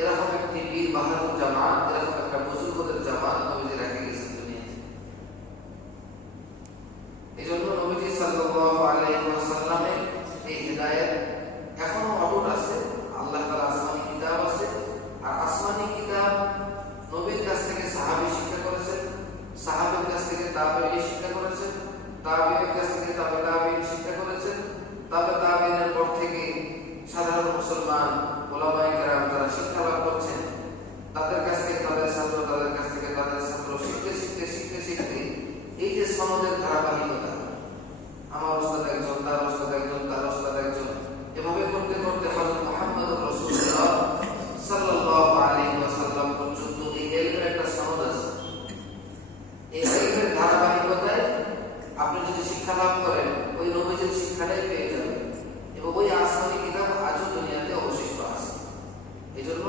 এরকম একটি বীর বাহাদুর জামাত, এরকম একটা বুজুর্গদের জামাত নবীজি রেখে গেছেন দুনিয়াতে। এই জন্য নবীজি সাল্লাল্লাহু আলাইহি ওয়াসাল্লামের এই হিদায়াত এখনো অটুট আছে। আল্লাহ তাআলা আসমানি কিতাব আছে, আর আসমানি কিতাব নবীর কাছ থেকে সাহাবী শিক্ষা করেছেন, সাহাবীর কাছ থেকে তাবেঈ শিক্ষা করেছেন, তাবেঈর কাছ থেকে তাবেঈন শিক্ষা করেছেন, তাবেঈনের পর থেকে সাধারণ মুসলমান উলামায়ে কেরাম তারা শিক্ষা লাভ করছেন। তাদের কাছ থেকে তাদের ছাত্র, তাদের কাছ থেকে তাদের ছাত্র, শিখতে শিখতে শিখতে শিখতে এই যে সনদের ধারাবাহিকতা, আমার ওস্তাদ একজন, তার ওস্তাদ একজন, তার ওস্তাদ একজন, এভাবে করতে করতে হযরত মুহাম্মদুর রাসূলুল্লাহ সাল্লাল্লাহু আলাইহি ওয়াসাল্লাম পর্যন্ত এই ইলমের একটা সনদ আছে। এই ইলমের ধারাবাহিকতায় আপনি যদি শিক্ষা লাভ করেন, ওই নবীজির শিক্ষাটাই পেয়ে যাবেন এবং ওই আসমানি কিতাব আজও দুনিয়াতে অবশিষ্ট আছে। এই জন্য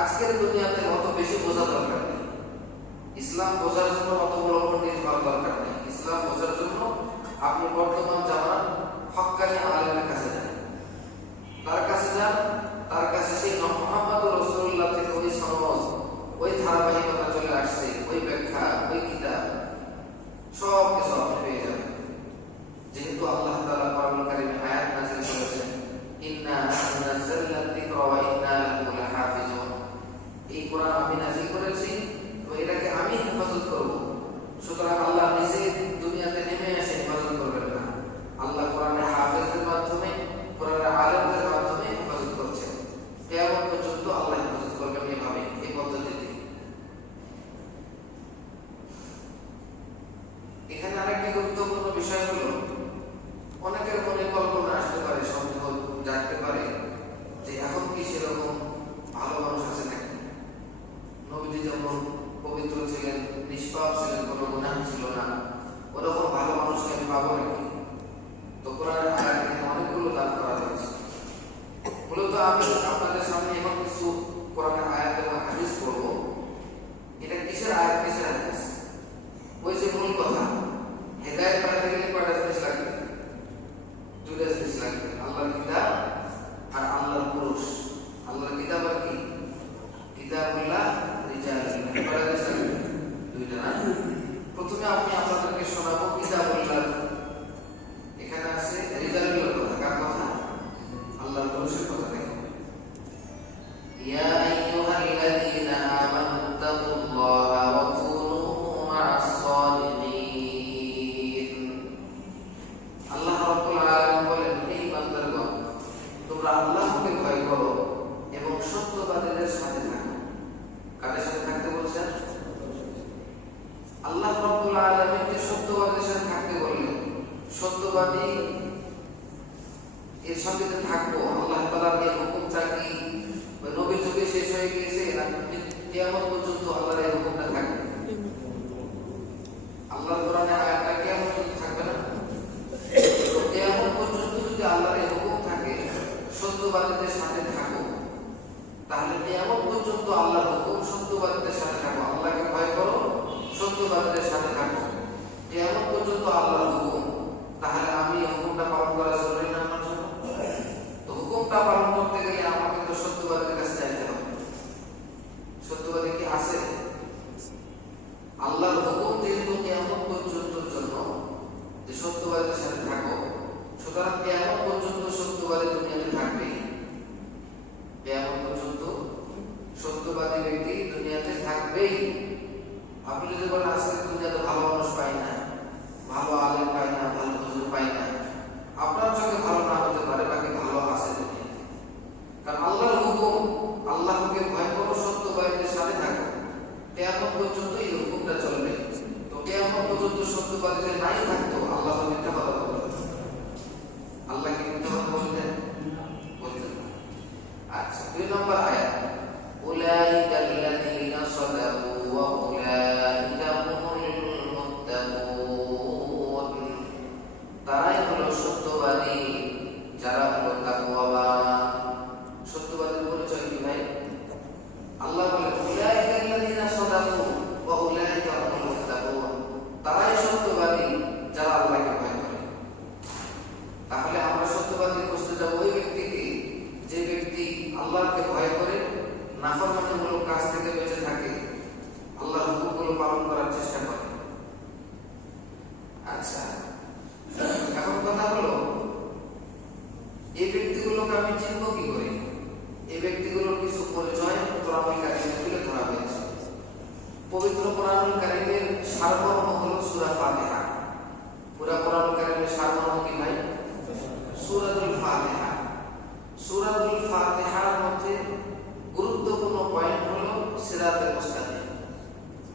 আজকের দুনিয়াতে অত বেশি বোঝা দরকার নেই। ইসলাম বোঝার জন্য অত বড় পণ্ডিত হওয়ার দরকার নেই। ইসলাম বোঝার জন্য আপনি বর্তমান জামানার হক্কানি আলেমের কাছে যান, তার কাছে যান, তার কাছে সেই মুহাম্মদুর রাসূলুল্লাহ থেকে ওই সনদ, ওই ধারাবাহিকতা চলে আসছে, ওই ব্যাখ্যা, ওই কিতাব সব কিছু আপনি পেয়ে যাবেন। যেহেতু আল্লাহ তাআলা কোরআনুল কারীমে আয়াত নাযিল করেছেন, ইন্না নাহনু নাযালনা যিকরা ওয়া ইন্না লাহু লাহাফিজুন, এই কোরআন আমি নাযিল করেছি তো এটাকে আমি হেফাজত করব। সুতরাং আল্লাহ নিজে দুনিয়াতে নেমে এসে হেফাজত করবেন না, আল্লাহ কোরআনের হাফেজের মাধ্যমে, কোরআনের আলেমদের মাধ্যমে হেফাজত করছেন। কিয়ামত পর্যন্ত আল্লাহ হেফাজত করবেন এভাবে, এই পদ্ধতিতে। এখানে আরেকটি গুরুত্বপূর্ণ বিষয় হলো, অনেকের মনে কল্পনা আসতে পারে, সন্দেহ জাগতে পারে যে এখন কি সেরকম ভালো মানুষ আছে নাকি? নবীজি যেমন পবিত্র ছিলেন, নিষ্পাপ ছিলেন, কোনো গুনাহ ছিল না, ওরকম ভালো মানুষকে আমি পাবো নাকি? তো কোরআনের আয়াতে অনেকগুলো দান করা হয়েছে। মূলত আমি আপনাদের সামনে এখন কিছু কোরআনের আয়াত এবং হাদিস পড়ব। এটা কিসের আয়াত, কিসের হাদিস? ওই যে মূল কথা, হেদায়েত পাইতে গেলে কয়টা জিনিস লাগবে? দুইটা জিনিস লাগবে, আল্লাহর কিতাব আর আল্লাহর পুরুষ। আল্লাহর কিতাব আর কি? কিতাবুল্লাহ রিজালুল্লাহ। কয়টা জিনিস লাগবে? দুইটা না? প্রথমে আমি আপনাদেরকে শোনাবো কিতাবুল্লাহ। এখানে আছে রিজালুল্লাহ কথা, কার কথা? আল্লাহর পুরুষের কথা। দেখো, ইয়া আইয়ুহাল্লাযীনা কিয়ামত পর্যন্ত আল্লাহর এই হুকুমটা থাকবে। আল্লাহর কোরআনে আয়াতটা কিয়ামত পর্যন্ত থাকবে না। তো কিয়ামত পর্যন্ত যদি আল্লাহর এই হুকুম থাকে সত্যবাদীদের সাথে থাকো, তাহলে কিয়ামত পর্যন্ত আল্লাহর হুকুম সত্যবাদীদের সাথে থাকো, আল্লাহকে ভয় করো, সত্যবাদীদের সাথে থাকো। কিয়ামত পর্যন্ত আল্লাহর হুকুম, তাহলে আমি এই হুকুমটা পালন করা জরুরি না আমার জন্য? তো হুকুমটা পালন করতে গেলে আমাকে তো সত্যবাদীর কাছে যাইতে হবে। সত্যবাদী কি আছে? আল্লাহর হুকুম যেহেতু কিয়ামত পর্যন্তর জন্য যে সত্যবাদীদের সাথে থাকো, সুতরাং কিয়ামত পর্যন্ত সত্যবাদী দুনিয়াতে থাকবে। কিয়ামত পর্যন্ত সত্যবাদী ব্যক্তি দুনিয়াতে থাকবেই। আপনি যদি বলেন আজকে দুনিয়াতে ভালো মানুষ পাই না, ভালো আলেম পাই না, ভালো হুজুর পাই না, আপনার চোখে ভালো না হতে পারে, বাকি ভালো আছে দুনিয়াতে। কারণ আল্লাহর হুকুম, আল্লাহকে ভয় করো, সত্যবাদীদের সাথে থাকো, কিয়ামত পর্যন্ত এই হুকুমটা চলবে। তো কিয়ামত পর্যন্ত সত্যবাদীদের নাই থাকতো, আল্লাহ তো মিথ্যা কথা বলতেন। আল্লাহ কি মিথ্যা কথা বলতেন? বলতেন না। আচ্ছা, 2 নম্বর আয়াত, উলাইকা আল্লাযীনা সাদাকু ওয়া উলাইকা হুমুল মুত্তাকুন। তারাই হলো সত্যবাদী, যারা হলো তাকওয়াবান। সত্যবাদীর পরিচয় কি ভাই? আল্লাহ বলেন উলাইকা আল্লাযীনা সাদাকু ওয়া উলাইকা হুমুল মুত্তাকুন। তারাই সত্যবাদী যারা আল্লাহকে ভয় করে। তাহলে আমরা সত্যবাদী খুঁজতে যাব ওই ব্যক্তিকে যে ব্যক্তি আল্লাহকে ভয় করে, নাফরমানিমূলক কাজ থেকে বেঁচে থাকে, আল্লাহর হুকুমগুলো পালন করার চেষ্টা করে। আচ্ছা, এখন কথা হলো এই ব্যক্তিগুলোকে আমি চিনব কি করে? এই ব্যক্তিগুলোর কিছু পরিচয় কোরআনুল কারীমে তুলে ধরা হয়েছে। পবিত্র কোরআনুল কারীমের সারমর্ম হলো সূরা ফাতিহা। পুরা কোরআনুল কারীমের সারমর্ম কি ভাই? সূরাতুল ফাতিহা। সূরাতুল ফাতিহার মধ্যে গুরুত্বপূর্ণ পয়েন্ট হলো সিরাতুল মুস্তাকিম।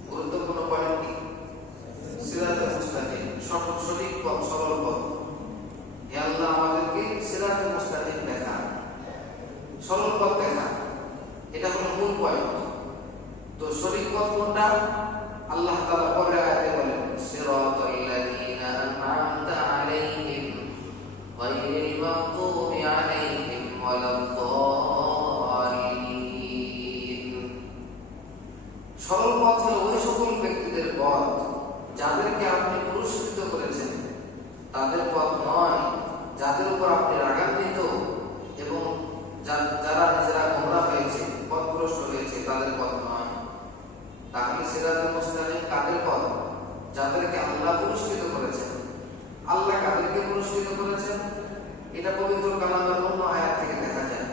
গুরুত্বপূর্ণ পয়েন্ট কি? সিরাতুল মুস্তাকিম, সঠিক পথ, সরল পথ। হে আল্লাহ আমাদেরকে সিরাতুল মুস্তাকিম দেখা, সরল পথ দেখা, এটা হলো মূল পয়েন্ট। তো সঠিক পথ কোনটা? আল্লাহ তাআলা পরের আয়াতে বলেন সিরাতাল লাযীনা আন'আমতা আলাইহিম গায়রিল মাগদুবি আলাইহিম ওয়ালাদ-দাল্লিন। সরল পথ হলো ওই সকল ব্যক্তিদের পথ যাদেরকে আপনি পুরস্কৃত করেছেন, তাদের পথ নয় যাদের উপর আপনি রাগান্বিত এবং যারা নিজেরা গোমরা হয়েছে, পথভ্রষ্ট হয়েছে, তাদের পথ নয়। তাহলে সিরাতুল মুস্তাকিম কাদের পথ? যাদেরকে আল্লাহ পুরস্কৃত করেছেন। আল্লাহ কাদেরকে পুরস্কৃত করেছেন? এটা পবিত্র কালামের অন্য আয়াত থেকে দেখা যায়।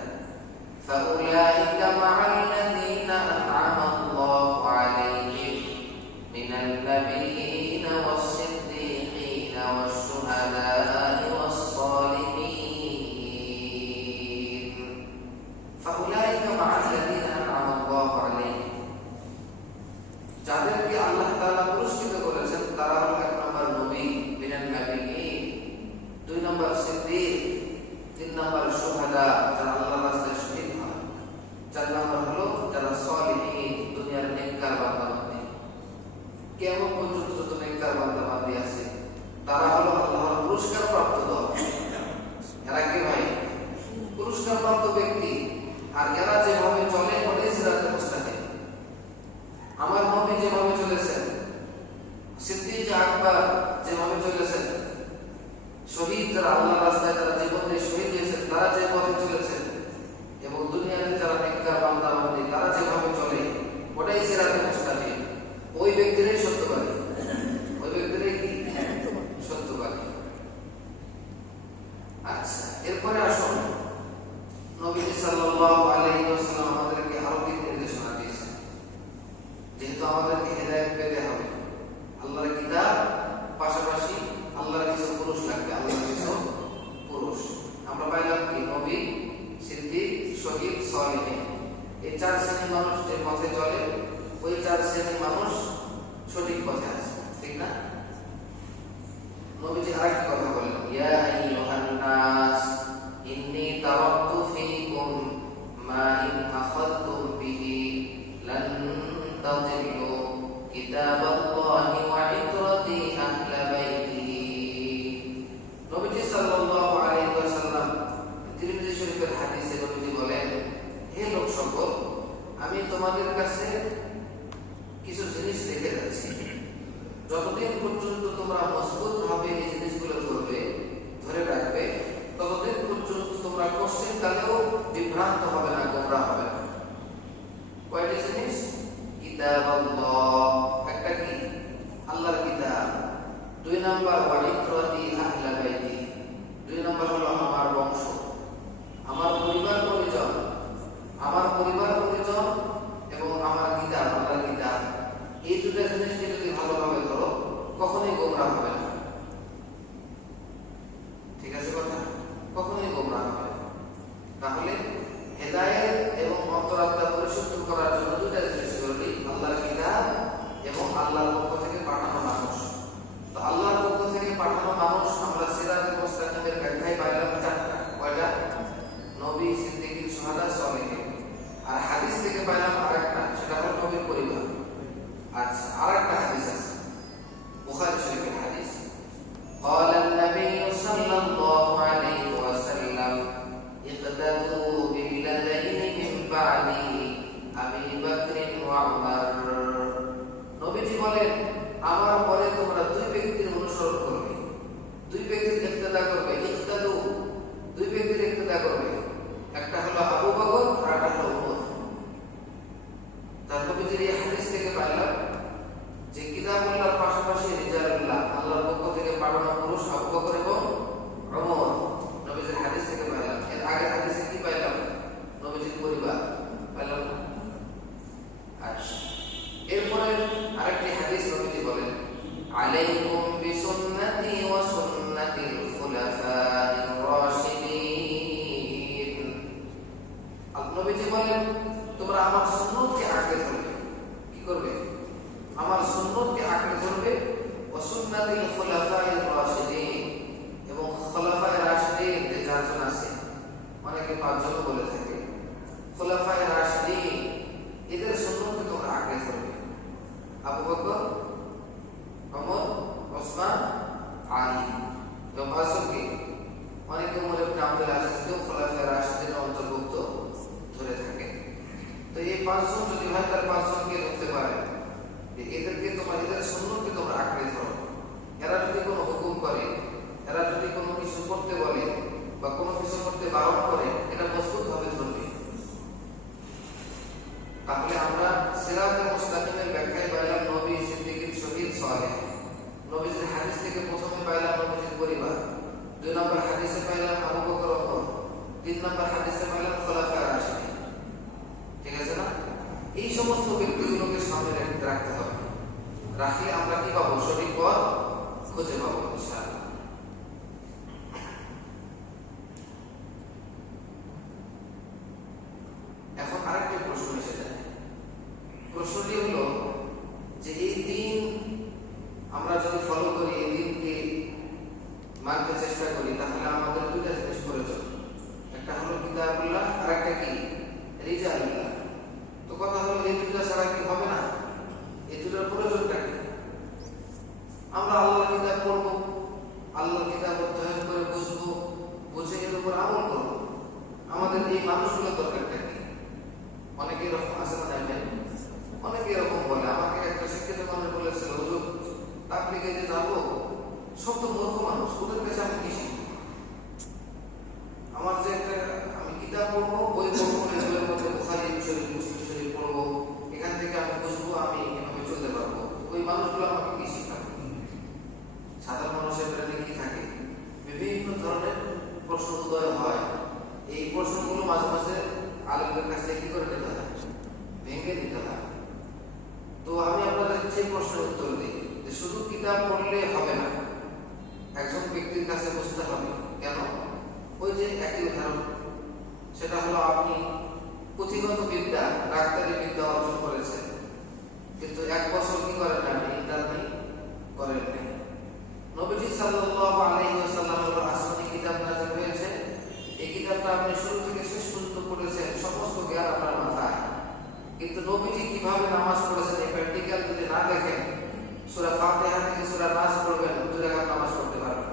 ফাউলাইকা মা'আল্লাযীনা আন'আমা আল্লাহু আলাইহিম মিনাল নাবিয়্যিনা ওয়াস-সিদ্দীকিনা ওয়াশ-শুহাদা'i ওয়াস-সালিহিন। ফাউলাইকা মা'আল্লাযীনা আন'আমা আল্লাহু আলাইহিম, যাদেরকে আল্লাহ তাআলা পুরস্কৃত করেছেন তারা হলো 1 নম্বর নবী, মিনাল নাবিয়্যিন, 2 নম্বর সিদ্দীক, 3 নম্বর শুহাদা, যারা আল্লাহর রাস্তায় শহীদ হয়, 4 নম্বর হলো যারা সালিহিন, দুনিয়ার নেককার বান্দা-বান্দী। কিয়ামত পর্যন্ত যত নেককার বান্দা-বান্দী আছে তারা হলো আল্লাহর পুরস্কার প্রাপ্ত দল। এরা কি ভাই? পুরস্কার প্রাপ্ত ব্যক্তি। আর এরা যেভাবে চলে ওটাই সিরাতুল মুস্তাকিম। আমার নবী যেভাবে চলেছেন, সিদ্দিক আকবর যেভাবে চলেছেন, শহীদ যারা আল্লাহর রাস্তায় যারা জীবন দিয়ে শহীদ হয়েছেন তারা যে পথে চলেছেন, এবং দুনিয়াতে যারা নেককার বান্দা-বান্দী তারা যেভাবে চলে ওটাই সিরাতুল মুস্তাকিম। ওই ব্যক্তিরাই সত্যবাদী। ওই ব্যক্তিরাই কি? সত্যবাদী। আচ্ছা, এরপরে আসুন, নবীজি সাল্লাল্লাহু আলাইহি ওয়াসাল্লাম আমাদেরকে আরো কি নির্দেশনা দিয়েছেন। যেহেতু আমাদেরকে হেদায়েত পেতে হবে, আল্লাহর কিতাব পাশাপাশি আল্লাহর কিছু পুরুষ লাগবে, আল্লাহর কিছু পুরুষ। আমরা পাইলাম কি? নবী, সিদ্দিক, শহীদ, সালিহিন। এই 4 শ্রেণীর মানুষ যে পথে চলে, ওই 4 শ্রেণীর মানুষ সঠিক পথে আছে, ঠিক না? নবীজি আরেকটা কথা বলেন, ইয়া আইয়ুহান নাস ইন্নী তারাকতু ফীকুম মা ইন আখাযতুম বিহি লান আমি তোমাদের কাছে কিছু জিনিস রেখে যাচ্ছি, যতদিন পর্যন্ত তোমরা মজবুত ভাবে এই জিনিসগুলো ধরে রাখবে, ততদিন পর্যন্ত তোমরা কোশ্চেন কালেও বিভ্রান্ত হবে না, গোমরাহ হবে না। কয়টি জিনিস? কিতাব আল্লাহ, একটা কি? আল্লাহর কিতাব। 2 নাম্বার ওয়াইত্রাতি আহলা বাইতি, 2 নাম্বার হলো আমার বংশ, আমার পরিবার পরিজন, এবং আমার কিতাব, আল্লাহর কিতাব। এই দুটো জিনিসকে যদি ভালোভাবে ধরো, কখনোই গোমরাহ হবে না। ঠিক আছে কথা? কখনোই গোমরাহ হবে না। তাহলে হেদায়েত এবং অন্তরাত্মা পরিশুদ্ধ করার জন্য দুটো জিনিস জরুরি, আল্লাহর কিতাব এবং আল্লাহর পক্ষ থেকে পাঠানো মানুষ। তো আল্লাহর পক্ষ থেকে পাঠানো মানুষ আমরা সিরাতুল মুস্তাকিমের ব্যাখ্যায় পাইলাম 4টা। কয়টা? নবী, সিদ্দিকীন, শুহাদা, সালেহীন। আর হাদিস থেকে পাইলাম আরেকটা, সেটা হলো নবীর পরিবার। আচ্ছা, আরেকটা হাদিস আছে বুখারী শরীফের হাদিস। قال النبي صلى الله عليه وسلم اقتدوا بالذين من بعدي أبي بكر وعمر। নবীজি বলেন, আমার পরে তোমরা 2 ব্যক্তির অনুসরণ করবে, 2 ব্যক্তির ইক্তেদা করবে। ইক্তাদু, 2 ব্যক্তির ইক্তেদা করবে, একটা হলো আবু বকর আর একটা হলো উমর। তার নবীজির এই হাদিস থেকে পাইলাম যে কিতাবুল্লাহর পাশাপাশি রিজালুল্লাহ, আল্লাহর পক্ষ থেকে পাঠানো পুরুষ আবু বকর এবং উমর, নবীজির হাদিস থেকে পাইলাম। এর আগের হাদিসে কি পাইলাম? নবীজির পরিবার পাইলাম না। আচ্ছা, এরপরে আরেকটি হাদিস নবীজি বলেন, আলাইকুম বিসুন্নতি ওয়া সুন্নাতিল খুলাফাইর রাশিদিন। নবীজি বলেন, তোমরা আমার সুন্নতকে আঁকড়ে ধরবে। কি করবে? আমার সুন্নতকে আঁকড়ে ধরবে। ওয়া সুন্নাতিল খুলাফাইর রাশিদিন, এবং খুলাফায়ে রাশিদিন যে 4 জন আছে, অনেকে 5 জন বলে থাকে। খুলাফায়ে রাশিদিন এদের সুন্নতকে তোমরা আঁকড়ে ধরবে। আবু বকর, ওমর, ওসমান, আলী। এবং পাঁচজনকে অনেকে ওমর ইবনে আব্দুল আজিজকেও খুলাফায়ে রাশিদিনের অন্তর্ভুক্ত ধরে থাকে। তো এই 5 জন যদি হয়, তার 5 জনকে ধরতে পারে যে এদেরকে তোমার, এদের সুন্নতকে তোমরা আঁকড়ে ধরো। এরা যদি কোনো হুকুম করে, এরা যদি কোনো কিছু করতে বলে বা কোনো কিছু করতে বারণ করে, এটা মজবুত ভাবে ধরবে। তাহলে আমরা সিরাতুল মুস্তাকিমের ব্যাখ্যায় পাইলাম নবী, সিদ্দিকীন, শহীদ, সালেহ। নবীজির হাদিস থেকে প্রথমে পাইলাম নবীজির পরিবার, 2 নম্বর হাদিসে পাইলাম আবু বকর, ওমর, 3 নম্বর হাদিসে পাইলাম খুলাফায়ে রাশিদিন। ঠিক আছে না? এই সমস্ত ব্যক্তিগুলোকে সামনে রাখতে হবে। রাখলে আমরা কি পাবো? সঠিক পথ খুঁজে পাবো ইনশাআল্লাহ। এখন আরেকটি প্রশ্ন এসে যায়। প্রশ্নটি হলো যে এই দিন আমরা যদি ফলো করি, এই দিনকে মানতে চেষ্টা করি, তাহলে আমাদের 2টা জিনিস প্রয়োজন। একটা হলো কিতাবুল্লাহ, আর একটা কি? রিজালুল্লাহ। তো কথা হলো এই 2টা ছাড়া কি হবে না? এই 2টার প্রয়োজনটা কি? আমরা আল্লাহর কিতাব পড়ব, আল্লাহর কিতাব অধ্যয়ন করে বুঝবো, বুঝে এর উপর আমল করব। আমাদের এই মানুষগুলোর দরকারটা কি? অনেকে এরকম আছে না, জানেন? অনেকে এরকম বলে। আমাকে একটা শিক্ষিত মানুষ বলেছিল, হুজুর তাবলীগে যে যাবো, সব তো মূর্খ মানুষ, ওদের কাছে আমি কি শিখবো? আমার যে একটা, আমি কিতাব পড়বো, বই পড়বো, বইয়ের মধ্যে বুখারী শরীফ, মুসলিম শরীফ পড়বো, এখান থেকে আমি বুঝবো, আমি এভাবে চলতে পারবো। ওই মানুষগুলো আমাকে কি শিখাবে? সাধারণ মানুষের ব্রেনে কি থাকে? বিভিন্ন ধরনের প্রশ্ন উদয় হয়। এই প্রশ্নগুলো মাঝে মাঝে আলেমদের কাছে কি করে নিতে হয়? ভেঙে নিতে হয়। তো আমি আপনাদের যে প্রশ্নের উত্তর দিই যে শুধু কিতাব পড়লে হবে না, একজন ব্যক্তির কাছে বুঝতে হবে। কেন? ওই যে একই উদাহরণ, সেটা হলো আপনি পুঁথিগত বিদ্যা, ডাক্তারি বিদ্যা অর্জন করেছেন, কিন্তু 1 বছর কি করেন না, আপনি ইন্টার্নি করেন নাই। নবীজি সাল্লাল্লাহু আলাইহি ওয়াসাল্লামের উপর আসমানি কিতাব নাযিল হয়েছে। এই কিতাবটা আপনি শুরু থেকে শেষ পর্যন্ত পড়েছেন, সমস্ত জ্ঞান আপনার মাথায়, কিন্তু নবীজি কিভাবে নামাজ পড়েছেন এই প্র্যাকটিক্যাল যদি না দেখেন, সূরা ফাতিহা থেকে সূরা নাস পড়বেন, 2 রাকাত নামাজ পড়তে পারবেন।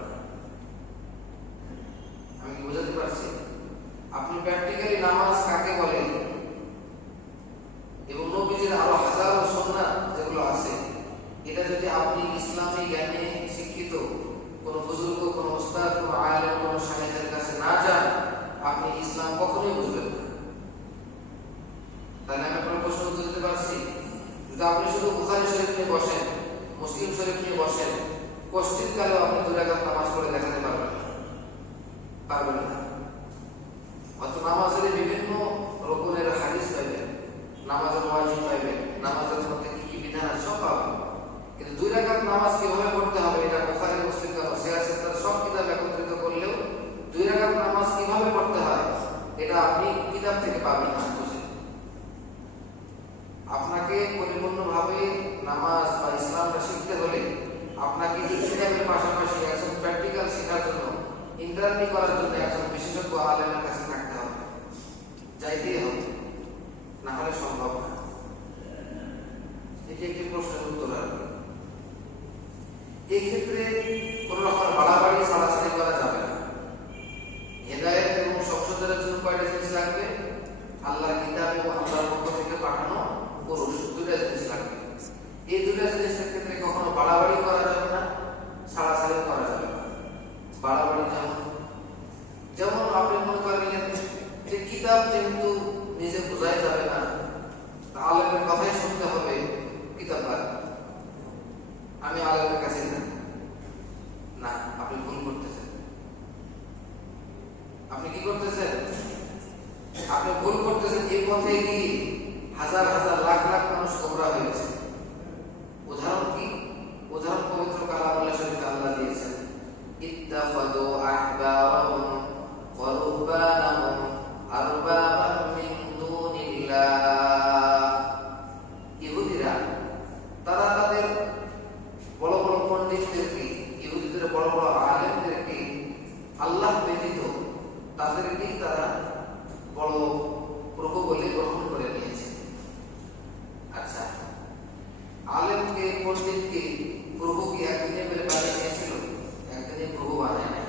আমি কি বুঝাতে পারছি? আপনি প্র্যাকটিক্যালি নামাজ কাকে বলে যদি আপনি ইসলামী জ্ঞানে শিক্ষিত কোন বুজুর্গ, কোন ওস্তাদ, কোন আলেম, কোন শায়েখের কাছে না যান, আপনি ইসলাম কখনোই বুঝবেন না। তাহলে আমি আপনার প্রশ্ন উত্তর দিতে পারছি? যদি আপনি শুধু বুখারী শরীফ নিয়ে বসেন, মুসলিম শরীফ নিয়ে বসেন, কষ্টিতকালেও আপনি 2 রাকাত নামাজ পড়ে দেখাতে পারবেন না, পারবেন না। অত নামাজের বিভিন্ন রকমের হাদিস পাইবেন, নামাজের ওয়াজিব পাইবেন, নামাজের মধ্যে কি কি বিধান আছে সব পাবেন, কিন্তু 2 রাকাত নামাজ কিভাবে পড়তে হবে এটা বুখারী, মুসলিম, সিয়াসত সব কিতাব একত্রিত করলেও 2 রাকাত নামাজ কিভাবে পড়তে হয় এটা আপনি কিতাব থেকে পাবেন না। আপনাকে পরিপূর্ণভাবে নামাজ বা ইসলামটা শিখতে হলে আপনাকে এই কিতাবের পাশাপাশি একজন প্র্যাকটিক্যাল শেখার জন্য, ইন্টারনি করার জন্য একজন বিশেষজ্ঞ আলেমের কাছে থাকতে হবে, যাইতেই হবে, না হলে সম্ভব না। এটি একটি প্রশ্নের উত্তর। আর এই ক্ষেত্রে কোন রকম বাড়াবাড়ি ছাড়াছাড়ি করা যাবে না। হেদায়েত এবং সংশোধনের জন্য কয়টা জিনিস লাগবে? আল্লাহর কিতাব এবং আল্লাহর পক্ষ থেকে পাঠানো পুরুষ, 2টা জিনিস লাগবে। এই 2টা জিনিসের ক্ষেত্রে কখনো বাড়াবাড়ি করা যাবে না, ছাড়াছাড়ি করা যাবে না। বাড়াবাড়ি যেমন আপনি মনে করেন যে কিতাব যেহেতু নিজে বোঝাই যাবে না, আলেমের কথাই শুনতে হবে, কিতাব বাদ, আমি আলেমের কাছে না, আপনি ভুল করতেছেন। আপনি কি করতেছেন? আপনি ভুল করতেছেন। এই পথে কি হাজার হাজার লাখ লাখ মানুষ গোমরাহ হয়েছে। উদাহরণ কি? উদাহরণ পবিত্র কালামুল্লাহ শরীফে আল্লাহ দিয়েছেন, ইত্তাখাযু আহবারহুম ওয়া রুহবানাহুম আরবাবান মিন দুনিল্লাহ। ইহুদিরা তারা তাদের বড় বড় পণ্ডিতদেরকে, ইহুদিদের বড় বড় আলেমদেরকে আল্লাহ ব্যতীত তাদেরকেই তারা বড় প্রভু বলে গ্রহণ করে নিয়েছে। আচ্ছা, আলেমকে, পণ্ডিতকে প্রভু কি একদিনে বলে বানিয়ে নিয়েছিল? একদিনে প্রভু বানায় নাই।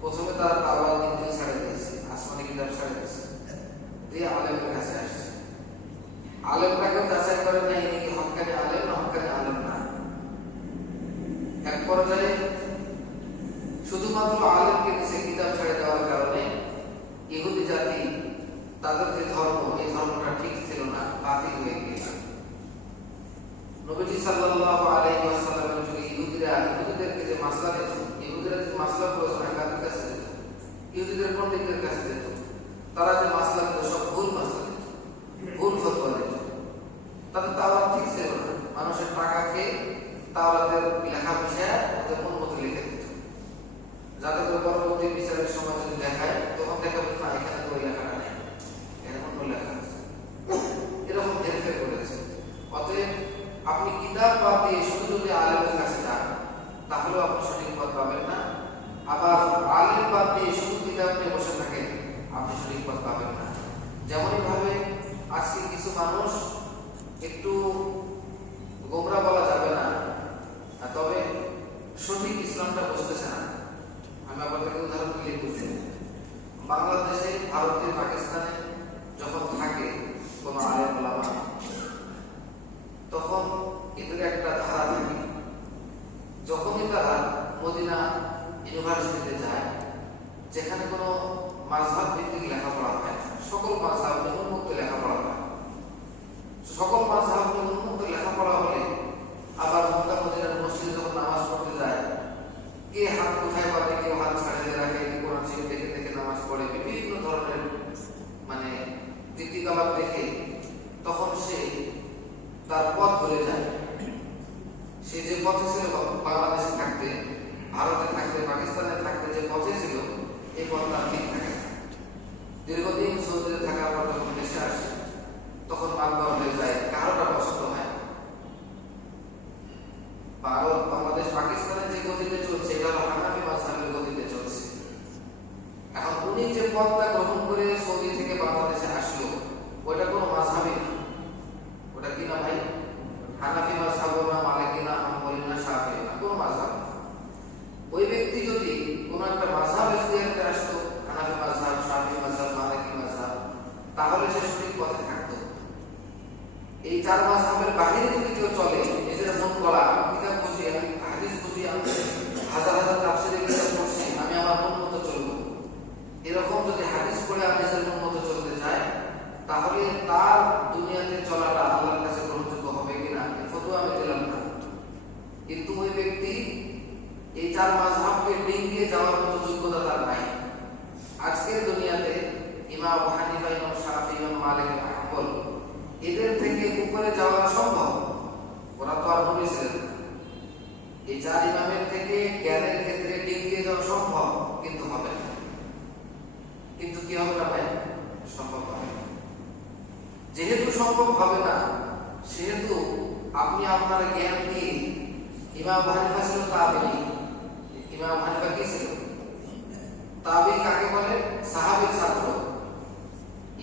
প্রথমে তারা তাওরাত ইনজিল ছাড়ে দিয়েছে, আসমানি কিতাব ছাড়ে দিয়েছে, দিয়ে আলেমের কাছে আসছে। আলেমটাকে যাচাই করে নাই ইনি কি হক্কানি আলেম না হক্কানি আলেম না। এক পর্যায়ে শুধুমাত্র আলেমকে নিচে কিতাব ছেড়ে দেওয়ার কারণে ইহুদি জাতি তাদের যে ধর্ম, এই ধর্মটা ঠিক ছিল না, বাতিল হয়ে গিয়েছে। নবীজি সাল্লাল্লাহু আলাইহি ওয়াসাল্লামের যুগে ইহুদিদেরকে যে মাসলা দিত, ইহুদিরা যে মাসলা প্রশ্ন কাদের কাছে দিত? ইহুদিদের পণ্ডিতদের কাছে দিত। তারা যে মাসলা দিত সব ভুল মাসলা দিত, ভুল ফতোয়া দিত। তাদের তাওরাত ঠিক ছিল না, মানুষের টাকা খেয়ে তাওরাতের লেখা বিষয়ে ওদের মন মতো লিখে দিত, যাতে করে পরবর্তী বিচারের সময় যদি দেখায় তখন দেখাবে না এখানে তো ওই লেখাটা নেই, এখানে অন্য লেখা আছে। এরকম হেরফের করেছে। অতএব আপনি কিতাব বাদ দিয়ে শুধু যদি আলেমের কাছে যান তাহলেও আপনি সঠিক পথ পাবেন না। আবার আলেম বাদ দিয়ে শুধু কিতাব নিয়ে বসে থাকেন, আপনি সঠিক পথ পাবেন না। যেমনই ভাবে আজকে কিছু মানুষ একটু গোমরা বলা যাবে না, তবে সঠিক ইসলামটা বুঝতেছে না। আমি আপনাদেরকে উদাহরণ দিলে বুঝবেন। বাংলাদেশে, ভারতে, পাকিস্তানে যখন থাকে কোন আলেম ওলামা, তখন এদের একটা ধারা থাকে, যখনই তারা মদিনা ইউনিভার্সিটিতে যায়, যেখানে কোনো মাযহাব ভিত্তিক লেখাপড়া হয়, সকল মাযহাব নিয়ে উন্মুক্ত লেখাপড়া হয়। সকল মাযহাব নিয়ে উন্মুক্ত লেখাপড়া হলে আবার মক্কা মদিনার মসজিদে যখন নামাজ পড়তে যায়, কে হাত কোথায় পাবে, কেউ হাত ছাড়িয়ে রাখে, কেউ কোরআন শরীফ দেখে দেখে নামাজ পড়ে, বিভিন্ন ধরনের মানে রীতিকলাপ দেখে তখন সে তার পথ ভুলে যায়। সে যে পথে ছিল বাংলাদেশে থাকতে, ভারতে থাকতে, পাকিস্তানে থাকতে যে পথে ছিল, এই পথ তার ঠিক থাকে। দীর্ঘদিন সৌদিতে থাকার পর যখন দেশে আসে তখন বারবার হয়ে যায়, কারোটা পছন্দ হয়। ভারত, বাংলাদেশ, পাকিস্তানে যে গতিতে চলছে এটা হলো হানাফি মাযহাবের গতিতে চলছে। এখন উনি যে পথটা গ্রহণ করে সৌদি থেকে বাংলাদেশে আসলো, ওইটা কোনো মাযহাবই না। ওটা কি না ভাই? হানাফি মাযহাব না, মালিকি না, হাম্বলি না, শাফিঈ না, কোনো মাযহাব না। ওই ব্যক্তি যদি কোনো একটা মাযহাব ইখতিয়ার করে আসতো, হানাফি মাযহাব, শাফিঈ মাযহাব, মালিকি মাযহাব, তাহলে সে সঠিক পথে থাকতো। এই 4 মাযহাবের বাইরে যদি কেউ চলে, নিজের মন গড়া চলাটা আল্লাহর কাছে গ্রহণযোগ্য হবে কিনা এই ফতোয়া আমি দিলাম না, কিন্তু ওই ব্যক্তি এই চার মাযহাবকে ডিঙ্গিয়ে যাওয়ার মতো যোগ্যতা তার নাই। আজকের দুনিয়াতে ইমাম আবু হানিফা, ইমাম শাফি, ইমাম মালিক, ইমাম হাম্বল এদের থেকে উপরে যাওয়া সম্ভব, ওরা তো আর নবী ছিলেন না। এই চার ইমামের থেকে জ্ঞানের ক্ষেত্রে ডিঙ্গিয়ে যাওয়া সম্ভব, কিন্তু হবে না। কিন্তু কি হবে না ভাই? সম্ভব হবে না। যেহেতু সম্ভব হবে না, সেহেতু আপনি আপনার জ্ঞান দিয়ে ইমাম আবু হানিফা ছিল তাবেঈ। ইমাম আবু হানিফা কি ছিল? তাবেঈ কাকে বলে? সাহাবীর ছাত্র।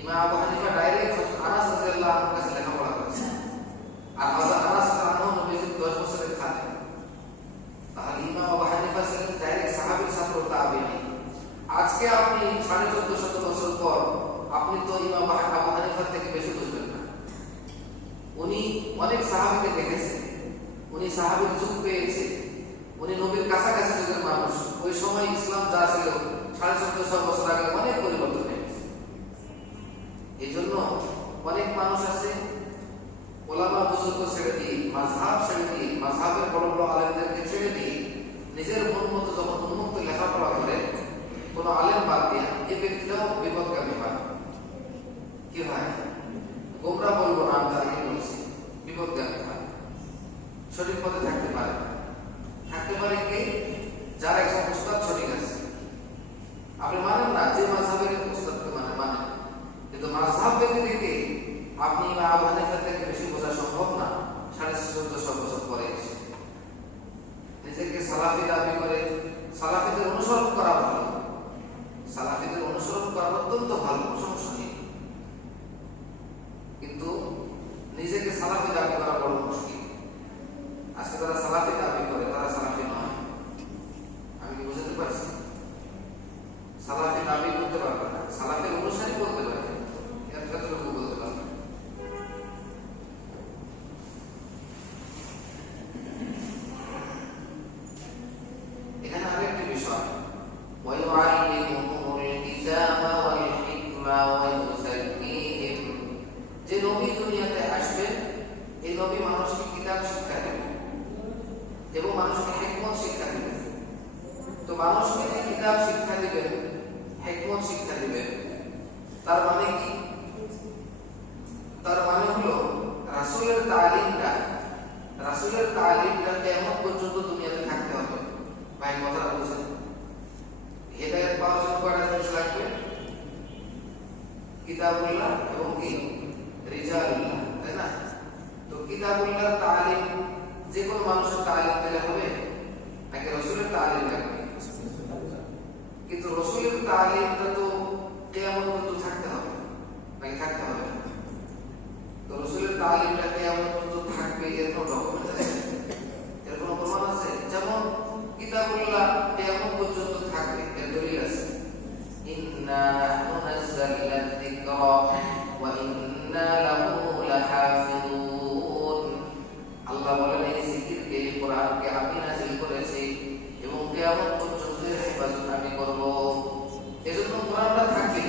ইমাম আবু হানিফা ডাইরেক্ট আনাস রাদিয়াল্লাহু আনহুর কাছে লেখাপড়া করেছে, আর হযরত আনাস রাদিয়াল্লাহু আনহু নবীজির 10 বছরের খাদেম। তাহলে ইমাম আবু হানিফা ছিলেন ডাইরেক্ট সাহাবীর ছাত্র, তাবেঈ। আজকে আপনি 1450 বছর পর আপনি তো ইমাম আবু হানিফা থেকে বেশি বুঝবেন না। উনি অনেক সাহাবীকে দেখেছেন, উনি সাহাবীর যুগ পেয়েছে, উনি নবীর কাছাকাছি যুগের মানুষ। ওই সময় ইসলাম যা ছিল 1450 বছর আগে অনেক পরিবর্তন হয়েছে। এই জন্য অনেক মানুষ আছে ওলামা বুজুর্গ ছেড়ে দিয়ে, মাযহাব ছেড়ে দিয়ে, মাযহাবের বড় বড় আলেমদেরকে ছেড়ে দিয়ে নিজের মন মতো যখন উন্মুক্ত লেখাপড়া করে কোন আলেম বাদ দিয়ে, এই ব্যক্তিটাও বিপদগামী হয়। কি হয়? গোমরা বলবো না, আমি আগে বলছি, বিপদগামী হয়। সঠিক পথে থাকতে পারে না। থাকতে পারে কে? যার একজন উস্তাদ সঠিক আছে। আপনি মানেন না যে মাযহাবের উস্তাদকে মানেন, কিন্তু মাযহাব ব্যক্তিকে আপনি ইমাম আবু হানিফা থেকে বেশি বোঝা সম্ভব না। 1450 বছর পরে এসে নিজেকে সালাফি দাবি করে, সালাফিদের অনুসরণ করা ভালো, সালাফিদের অনুসরণ করা অত্যন্ত ভালো, সমস্যা নেই, কিন্তু নিজেকে সালাফি দাবি করা বড় মুশকিল। আজকে তারা সালাফি দাবি করে, তারা সালাফি নয়। আমি কি বুঝতে পারছি? সালাফি দাবি করতে পারবে না, সালাফের অনুসারী বলতে পারবে, এর ক্ষেত্রটুকু বলতে পারবে। এখানে আরেকটি বিষয়, যে নবী দুনিয়াতে আসবেন, এই নবী মানুষকে কিতাব শিক্ষা দেবেন এবং মানুষকে হিকমত শিক্ষা দিবেন। তো মানুষকে যে কিতাব শিক্ষা দিবেন, হিকমত শিক্ষা দিবেন, তার মানে কি? তার মানে হলো রাসূলের তালিমটা কিয়ামত পর্যন্ত দুনিয়াতে থাকতে হবে। ভাই কথাটা বুঝেন? হেদায়েত পাওয়ার জন্য কয়টা জিনিস লাগবে? কিতাবুল্লাহ এবং কি রিজালুল্লাহ, তাই না? তো কিতাবুল্লাহর তালিম যে কোনো মানুষের তালিম দিলে হবে নাকি রাসূলের তালিম লাগবে? কিন্তু রাসূলের তালিমটা তো কিয়ামত পর্যন্ত থাকতে হবে নাকি থাকতে হবে না? তো রাসূলের তালিমটা কিয়ামত পর্যন্ত থাকবে, এর কোনো ডকুমেন্ট আছে? এর কোনো প্রমাণ আছে? যেমন কিতাবুল্লাহ কিয়ামত পর্যন্ত থাকবে, এর দলিল আছে। ইন্না নাহনু নাযালনা যিকরা ওয়া ইন্না লাহু লাহাফিজুন। আল্লাহ বলেন এই জিকিরকে, এই কোরআনকে আমি নাযিল করেছি এবং কিয়ামত পর্যন্ত এর হেফাজত আমি করব। এজন্য কোরআনটা থাকবে।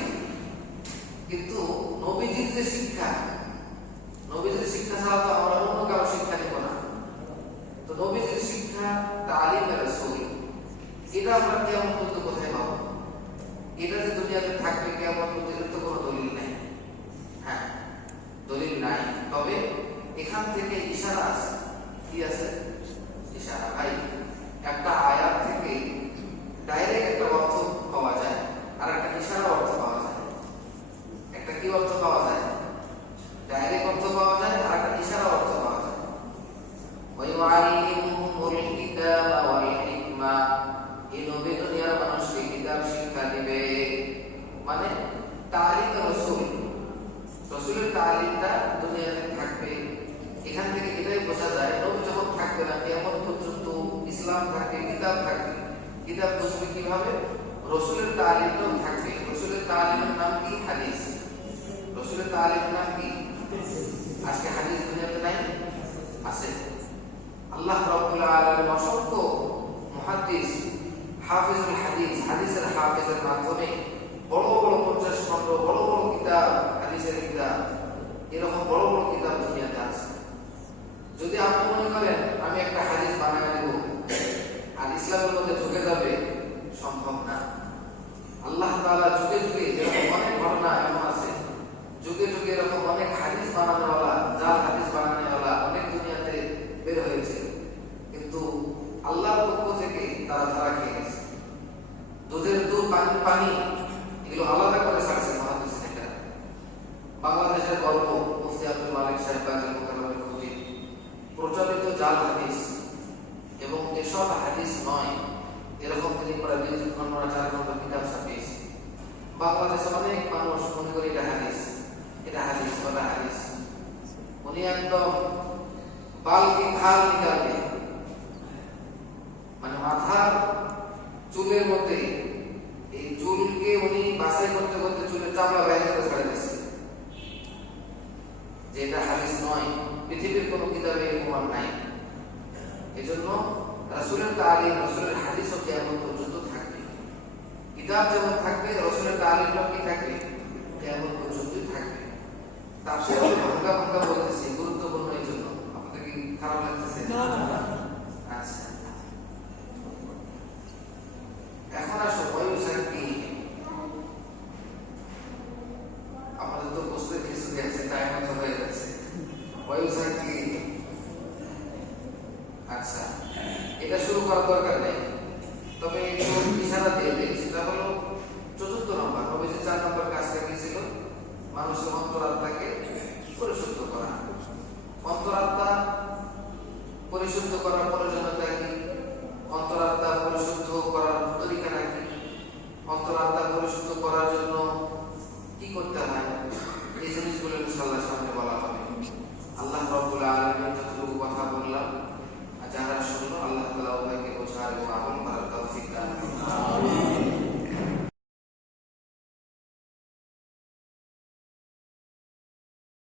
কিন্তু নবীজির যে শিক্ষা, নবীজির শিক্ষা ছাড়া তো আমরা অন্য কারো শিক্ষা নিব না। তো নবীজির শিক্ষা তালিমে রাসূল, এটা আমরা কিয়ামত পর্যন্ত কোথায় পাবো? এটা যে দুনিয়াতে থাকবে কিয়ামত পর্যন্ত, তো কোনো দলিল নাই। হ্যাঁ, দলিল নাই, তবে এখান থেকে ইশারা আছে। কি আছে? ইশারা। ভাই একটা আয়াত থেকে ডাইরেক্ট একটা অর্থ পাওয়া যায়, আর একটা ইশারা অর্থ পাওয়া যায়। একটা কি অর্থ পাওয়া যায়? ডাইরেক্ট অর্থ পাওয়া যায়, আর একটা ইশারা অর্থ পাওয়া যায়। ওয়াইউআল্লিমুহুমুল কিতাবা ওয়াল হিকমা, এই নবী দুনিয়ার মানুষকে কিতাব শিক্ষা দিবে। মানে তালিম রাসূল, রাসূলের তালিমটা দুনিয়াতে থাকবে। এখান থেকে এটাই বোঝা যায় নবী যখন থাকবে না, কিয়ামত পর্যন্ত ইসলাম থাকবে, কিতাব থাকবে। কিতাব বুঝবে কিভাবে? রাসূলের তালিমটাও থাকবে। রাসূলের তালিমের নাম কি? হাদিস। রাসূলের তালিমের নাম কি? আজকে হাদিস দুনিয়াতে নাই? আছে। আল্লাহ রাব্বুল আলামিন অসংখ্য মুহাদ্দিস, হাফিজুল হাদিস, হাদিসের হাফিজের মাধ্যমে বড় বড় 50 খন্ড, বড় বড় কিতাব, হাদিসের কিতাব, এরকম বড় বড় কিতাব সব হাদিস নয়, এরকম তিনি প্রায় 2 ঘন্টা 4 ঘন্টা কিতাব ছাপিয়েছে। বাংলাদেশে অনেক মানুষ মনে করে এটা হাদিস, এটা হাদিস, বলা হাদিস। উনি একদম বালকে খাল নিকালকে, মানে মাথার চুলের মধ্যে এই চুলকে উনি বাছাই করতে করতে চুলের চামড়া বাইরে করে ছাড়ে দিচ্ছে, যে এটা হাদিস নয়। পৃথিবীর কোনো কিতাবে এই প্রমাণ নাই। এজন্য রাসূলের তালিম, রাসূলের হাদিসও কিয়ামত পর্যন্ত থাকবে। কিতাব যেমন থাকবে, রাসূলের তালিমটা কি থাকবে? কিয়ামত পর্যন্তই থাকবে। তাফসীর ভাঙা ভাঙা বলতেছি, গুরুত্বপূর্ণ এই জন্য। আপনাদের কি খারাপ লাগতেছে? আচ্ছা, এখন আসো ওয়ায়ুসার কি। আমাদের তো বুঝতে কিছু দিয়েছে, টাইম মতো হয়ে যাচ্ছে। ওয়ায়ুসার কি? আচ্ছা, এটা শুরু করার দরকার নেই, তবে একটু ইশারা দিয়ে দিই। সেটা হলো 4th নম্বর। নবীজি 4 নম্বর কাজটা কি ছিল? মানুষের অন্তরাত্মাকে পরিশুদ্ধ করা। অন্তরাত্মা পরিশুদ্ধ করার প্রয়োজনীয়তা কি? অন্তরাত্মা পরিশুদ্ধ করার তরিকাটা কি? অন্তরাত্মা পরিশুদ্ধ করার জন্য কি করতে হয়? এই জিনিসগুলো ইনশাআল্লাহ সামনে বলা হবে। আল্লাহ রাব্বুল আলামিন যতটুকু কথা বললাম, যারা শুনলো, আল্লাহ তাআলা ওদেরকে বোঝার এবং